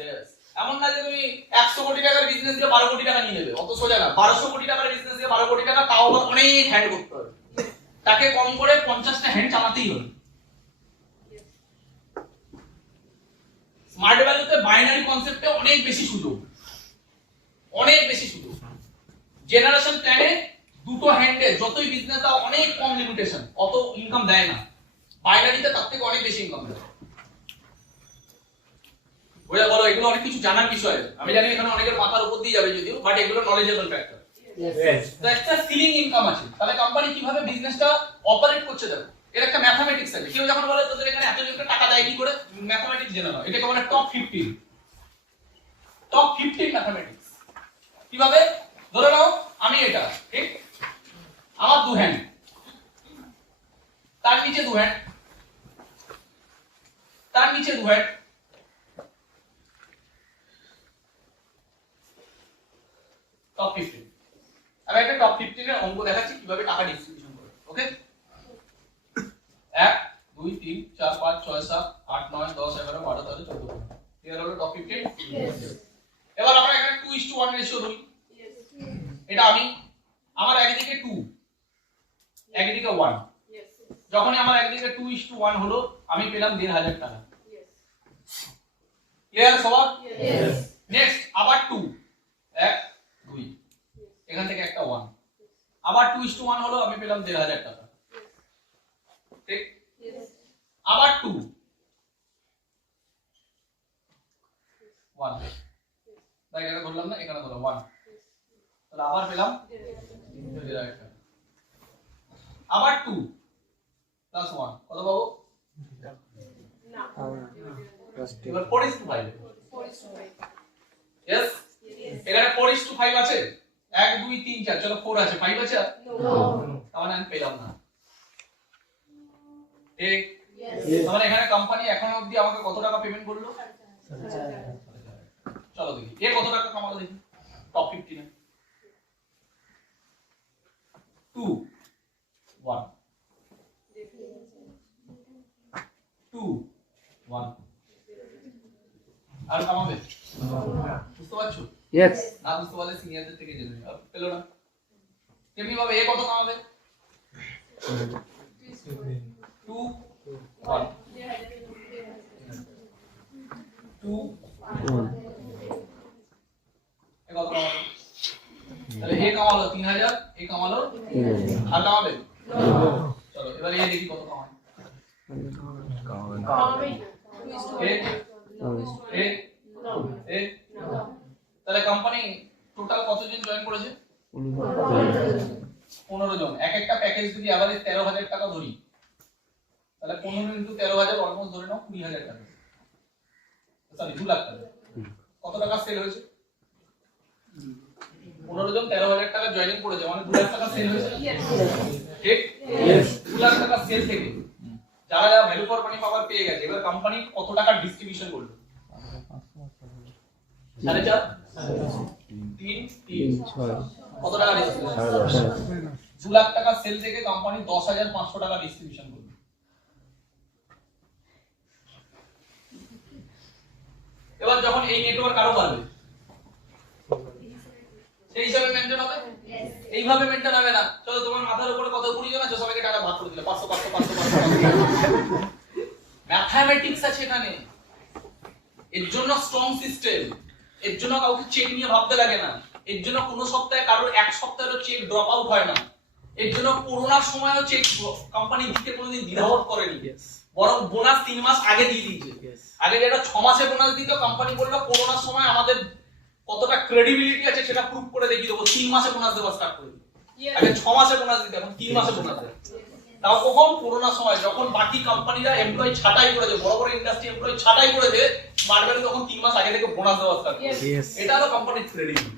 Yes. এমন না যে তুমি 100 কোটি টাকার বিজনেস দিয়ে 12 কোটি টাকা নিয়ে নেবে, অত সোজা না। 1200 কোটি টাকার বিজনেস দিয়ে 12 কোটি টাকা, তাও আবার অনেক হ্যান্ড করতে হবে, তাকে কম করে 50টা হ্যান্ড চালাতেই হবে। স্মার্ট ভ্যালুতে বাইনারি কনসেপ্টে অনেক বেশি সুযোগ, অনেক বেশি সুযোগ। জেনারেশন প্ল্যানে দুটো হ্যান্ডে যতই বিজনেস দাও অনেক কম লিমিটেশন, অত ইনকাম দেয় না। বাইনারিতে তার থেকে অনেক বেশি ইনকাম দেয়। বুঝা বলো, এগুলো অনেক কিছু জানার বিষয়। আমি জানি এখানে অনেকের মাথার উপর দিয়ে যাবে যদিও, বাট এগুলো নলেজেবল ফ্যাক্টর। তো একটা সিলিং ইনকাম আছে, তাহলে কোম্পানি কিভাবে বিজনেসটা অপারেট করছে দেখো, এর একটা ম্যাথমেটিক্স আছে। কেউ যখন বলে তোদের এখানে এত জনকে টাকা দেয় কি করে, ম্যাথমেটিক্স জেনে নাও, এটাকে বলে টপ 15। Top 15 mathematics. কিভাবে? ধরে নাও আমি এটা, ঠিক, আমার দু হ্যান্ড, তার নিচে দু হ্যান্ড, তার নিচে দু হ্যান্ড, টপ 15। আমি একটা টপ 15 এর অঙ্ক দেখাচ্ছি কিভাবে টাকা ডিস্ট্রিবিউশন করে। ওকে, 1 2 3 4 5 6 7 8 9 10 11 12 13 14। ক্লিয়ার হলো টপ 15? এবার আমরা এখানে 2:1 রেশিও ধরি। এটা আমি, আমার একদিকে 2 একদিকে 1, যখন আমার একদিকে 2:1 হলো আমি পেলাম 1,500 টাকা। ক্লিয়ার সবার? নেক্সট আবার 2 1 2, এখান থেকে একটা 1, আবার 2:1 হলো আমি পেলাম 1,500 টাকা। ঠিক, আবার 2 1, তাই এখানে ধরলাম না, এখানে ধরলাম 1, তাহলে আবার পেলাম 1,500 টাকা। আবার 2 প্লাস 1 কত পাবো? এবার 4:5। यस, এখানে 4:5 আছে, 1 2 3 4, চলো 4 আছে, 5 আছে? তাহলে আমি পেলাম না। ঠিক, তাহলে এখানে কোম্পানি এখন অবধি আমাকে কত টাকা পেমেন্ট করলো? চলো দেখি এ কত টাকা কামালো দেখি টপ 15 এ। 2 1 2 1, আর কামাবে? বুঝতে পারছো? Yes. না বুঝতে পারলে সিনিয়রদের থেকে জেনে নিও। পেলো না? তেমনি ভাবে এ কত কামাবে? 2 1 2 1. এ কত কামাবে? তাহলে এ কামালো 3,000, এ কামালো 3,000. আর কামাবে? চলো এবার এ দেখি কত কামায়। এ এ এ, তাহলে কোম্পানি টোটাল কতজন জয়েন করেছে? 15 জন। এক একটা প্যাকেজ যদি এভারেজ 13,000 টাকা ধরি, তাহলে 15 ইনটু 13,000 অলমোস্ট ধরে নাও 20,000 টাকা, সরি 2 লাখ টাকা। কত টাকা সেল হয়েছে? 15 জন 13,000 টাকা জয়েনিং করেছে, মানে 2 লাখ টাকা সেল হয়েছে। ঠিক, 2 লাখ টাকা সেল থেকে যারা যারা ভ্যালু ফর মানি পাওয়ার পেয়ে গেছে, এবার কোম্পানি কত টাকা ডিস্ট্রিবিউশন করলো? 4.5 3 3 কত টাকা ডিস্ট্রিবিউশন? 2 লাখ টাকা সেল থেকে কোম্পানি 10,500 টাকা ডিস্ট্রিবিউশন করবে। এবার যখন এই নেটওয়ার্ক আরো বাড়বে, সেই হিসাবে মেইনটেইন হবে? এইভাবে মেইনটেইন হবে না। চলো তোমার মাথার উপরে কত 20 জন আছে, সবাইকে টাকা ভাগ করে দিলে 500 500 500 500। ম্যাথমেটিক্স আছে এখানে, এর জন্য স্ট্রং সিস্টেম, এর জন্য কাউকে চেক নিয়ে ভাবতে লাগে না, এর জন্য কোনো সপ্তাহে কারোর এক সপ্তাহেরও চেক ড্রপ আউট হয় না, এর জন্য করোনার সময়ও চেক কোম্পানি দিতে কোনোদিন দ্বিধাবোধ করেনি, বরং বোনাস 3 মাস আগে দিয়ে দিয়েছে। আগে যেটা 6 মাসে বোনাস দিত, কোম্পানি বললো করোনার সময় আমাদের কতটা ক্রেডিবিলিটি আছে সেটা প্রুভ করে দেখিয়ে দেবো, 3 মাসে বোনাস দেওয়া স্টার্ট করে দিই। আগে 6 মাসে বোনাস দিত, এখন 3 মাসে বোনাস দেয়। তাও কখন? করোনার সময়, যখন বাকি কোম্পানিরা এমপ্লয়ি ছাঁটাই করেছে, বড় বড় ইন্ডাস্ট্রি এমপ্লয়ি ছাঁটাই করেছে, স্মার্ট ভ্যালু তখন 3 মাস আগে থেকে বোনাস দেওয়া স্টার্ট করেছে। এটা হলো কোম্পানির ক্রেডিবিলিটি।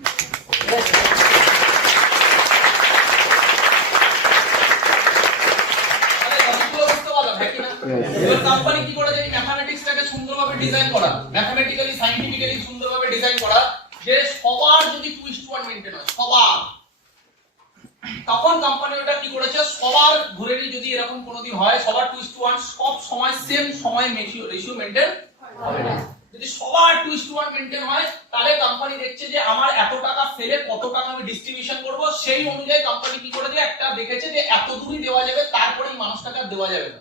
এবার কোম্পানি কি করেছে? এই ম্যাথমেটিক্সটাকে সুন্দরভাবে ডিজাইন করা, ম্যাথমেটিক্যালি সায়েন্টিফিক্যালি সুন্দরভাবে ডিজাইন করা, যে সবার যদি 2:1 মেইনটেইন হয়, সবার, তখন কোম্পানি ওটা কি করেছে? সবার ধরে নিই যদি এরকম কোনোদিন হয়, সবার 2:1 সব সময় সেম সময় রেশিও মেইনটেইন হবে না। যদি সবার 2:1 মেইনটেইন হয় তাহলে কোম্পানি দেখছে যে আমার এত টাকা সেলে কত টাকা আমি ডিস্ট্রিবিউশন করব, সেই অনুযায়ী কোম্পানি কি করে যে একটা দেখেছে যে এত দূরই দেওয়া যাবে, তারপরেই মানুষটাকে আর দেওয়া যাবে না।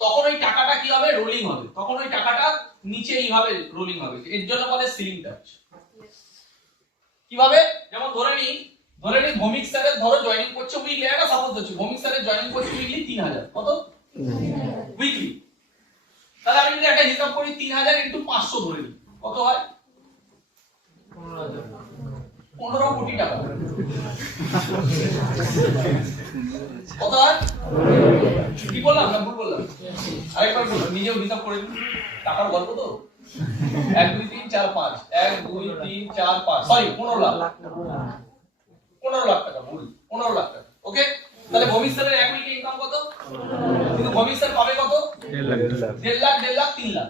তখন ওই টাকাটা কি হবে, রোলিং হবে, তখন ওই টাকাটা নিচে এইভাবে রোলিং হবে, এর জন্য বলে সিলিং টাচ। কিভাবে, যেমন ধরে নি ভৌমিক স্যারের ধরো জয়েনিং করছে উইকলি, একটা সাপোজ দিচ্ছি, ভৌমিক স্যারের জয়েনিং করছে উইকলি 3000, কত উইকলি, তাহলে আমি যদি একটা হিসাব করি 3000 ইনটু 500 ধরে নিই, কত হয় 15 কোটি টাকা। কত হয়, কি বললাম না ভুল বললাম, আরেকবার বললাম, নিজেও হিসাব করে নিন, টাকার গল্প তো। 1 2 3 4 5 1 2 3 4 5 সরি 15 লাখ, 15 লাখ টাকা, ভুল 15 লাখ টাকা। ওকে, তাহলে ভৌমিক স্যারের এক উইকে ইনকাম কত, কিন্তু ভৌমিক স্যার পাবে কত 1.5 লাখ 3 লাখ,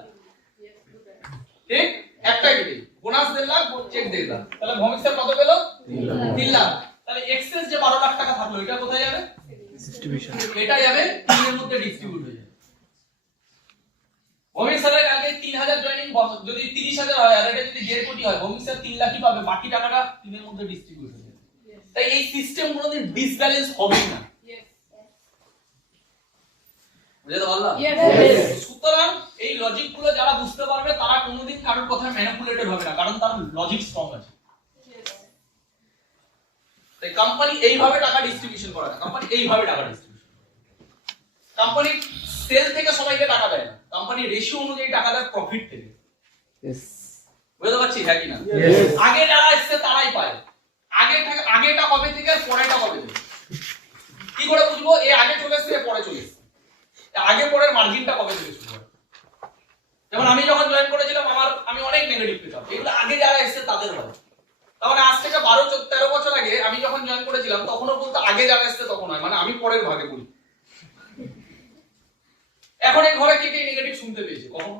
ঠিক, একটা কেটে বোনাস 1.5 লাখ, চেক 1.5 লাখ, তাহলে ভৌমিক স্যার কত পেল 3 লাখ। তাহলে এক্সেস যে 12 লাখ টাকা থাকলো এটা কোথায় যাবে, ডিস্ট্রিবিউশন, এটা যাবে তিনের মধ্যে ডিস্ট্রিবিউট হয়ে যাবে। ভৌমিক স্যারের কালকে 3000 জয়েনিং, যদি 30000 হয় আর এটা যদি 1.5 কোটি হয়, ভৌমিক স্যার 3 লাখই পাবে, বাকি টাকাটা তিনের মধ্যে ডিস্ট্রিবিউট হয়ে যাবে। তাই এই সিস্টেম কোনোদিন ডিসব্যালেন্স হবে না, বুঝতে পারলাম? সুতরাং এই লজিক গুলো যারা বুঝতে পারবে তারা কোনোদিন কারোর কথায় ম্যানিপুলেটেড হবে না, কারণ তার লজিক স্ট্রং আছে। তাই কোম্পানি এইভাবে টাকা ডিস্ট্রিবিউশন করে না, কোম্পানি এইভাবে টাকা ডিস্ট্রিবিউশন, কোম্পানি সেল থেকে সবাইকে টাকা দেয় না, কোম্পানি রেশিও অনুযায়ী টাকা দেয় প্রফিট থেকে। বুঝতে পারছি হ্যাঁ কি না? আগে যারা এসেছে তারাই পায়, আগেটা কবে থেকে আর পরেটা কবে থেকে কি করে বুঝবো, এ আগে চলে এসেছে পরে চলে এসেছে, আগে পরের মার্জিনটা কবে থেকে শুরু হয়। যেমন আমি যখন জয়েন করেছিলাম আমি অনেক নেগেটিভ পেতাম, এগুলো আগে যারা এসেছে তাদের হয়। তার আজ থেকে 12-13 বছর আগে আমি যখন জয়েন করেছিলাম তখনও বলতো আগে যারা এসেছে তখন হয়, মানে আমি পরের ভাগে বলি। এখন এই ঘরে কে কে নেগেটিভ শুনতে পেয়েছে কখনো,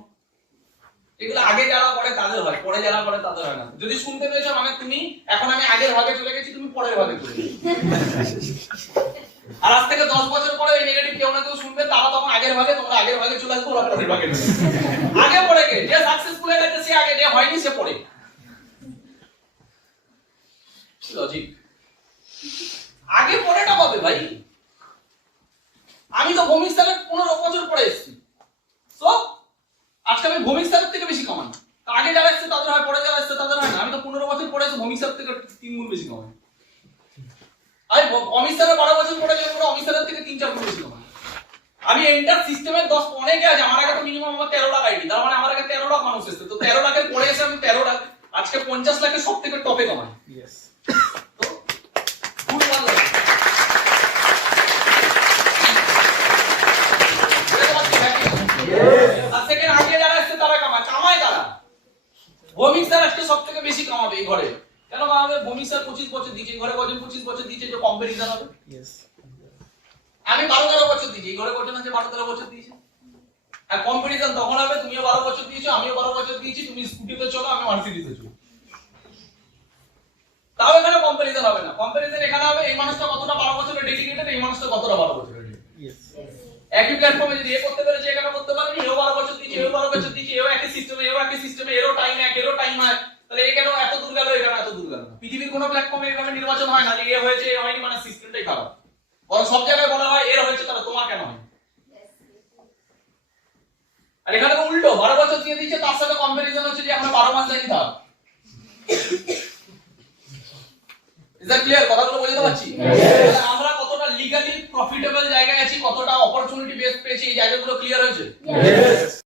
এগুলো আগে যারা করে তাদের হয়, পরে যারা করে তাদের হয় না। যদি শুনতে পেয়েছো মানে তুমি এখন আমি আগের ভাগে চলে গেছি, তুমি পরের ভাগে চলে গেছো। আর আজ থেকে 10 বছর পরে এই নেগেটিভ কেউ না কেউ শুনবে, তারা তখন আগের ভাগে, তোমরা আগের ভাগে চলে আসবে, ওরা পরের ভাগে চলে আসবে। আগে পরে কে, যে সাকসেসফুল হয়ে গেছে সে আগে, যে হয়নি সে পরে। লজিক, আগে পরেটা পাবে ভাই। আমি তো ভৌমিক স্যারের 15 বছর পরে এসেছি, তো আজকে আমি ভৌমিক স্যারের থেকে বেশি কামাই। আগে যারা এসেছে তাদের হয়, পরে যারা এসেছে তাদের হয় না। আমি তো 15 বছর পরে এসে ভৌমিক স্যারের থেকে 3 গুণ বেশি কামাই। আমি অমিত স্যারের 12 বছর পরে যাবো, অমিত স্যারের থেকে 3-4 গুণ বেশি কামাই। আমি এন্টার সিস্টেমের 10 অনেকে আছে, আমার আগে তো মিনিমাম আমার 13 লাখ আইডি, তার মানে আমার আগে 13 লাখ মানুষ এসেছে, তো 13 লাখের পরে এসে আমি 13 লাখ, আজকে 50 লাখের সব থেকে টপে কামাই। তো খুব ভালো লাগে। আর সেকেন্ড আগে যারা এসেছে তারা কামায় তারা। ভৌমিক স্যার আজকে সব থেকে বেশি কামাবে এই ঘরে, কেন কামাবে? ভৌমিক স্যার 25 বছর দিয়েছে, ঘরে কজন 25 বছর দিয়েছে, যে কম্পারিজন হবে। আমি 12-13 বছর দিয়েছি, এই ঘরে কজন আছে 12-13 বছর দিয়েছে। আর কম্পারিজন তখন হবে, তুমিও 12 বছর দিয়েছো, আমিও 12 বছর দিয়েছি, তুমি স্কুটিতে চলো, আমি মার্সিডিজে চলো, তাও এখানে কম্পারিজন হবে না। কম্পারিজন এখানে হবে এই মানুষটা কতটা 12 বছরের ডেডিকেটেড, এই মানুষটা কতটা 12 বছরের ডেডিকেটেড। একই প্ল্যাটফর্মে যদি এ করতে পেরেছে, এখানে করতে পারেনি, এও 12 বছর দিয়েছে, এও 12 বছর দিয়েছে, এও একই সিস্টেমে, এরও টাইম এক, এরও টাইম হয়, তাহলে এ কেন এত দূর গেল, এখানে এত দূর গেল না। পৃথিবীর কোনো প্ল্যাটফর্মে এভাবে নির্বাচন হয় না যে এ হয়েছে এ হয়নি, মানে সিস্টেমটাই খারাপ। বরং সব জায়গায় বলা হয় এর হয়েছে, তাহলে তোমার কেন হয়। আর এখানে তো উল্টো, 12 বছর দিয়ে দিয়েছে, তার সাথে কম্পারিজন হচ্ছে যে আমরা 12 মাস জানি থাক। Is that clear? কথাগুলো বুঝতে পারছি? তাহলে আমরা কতটা লিগালি প্রফিটেবল জায়গায় আছি, কতটা অপরচুনিটি বেস পেয়েছি, এই জায়গাগুলো ক্লিয়ার হয়েছে?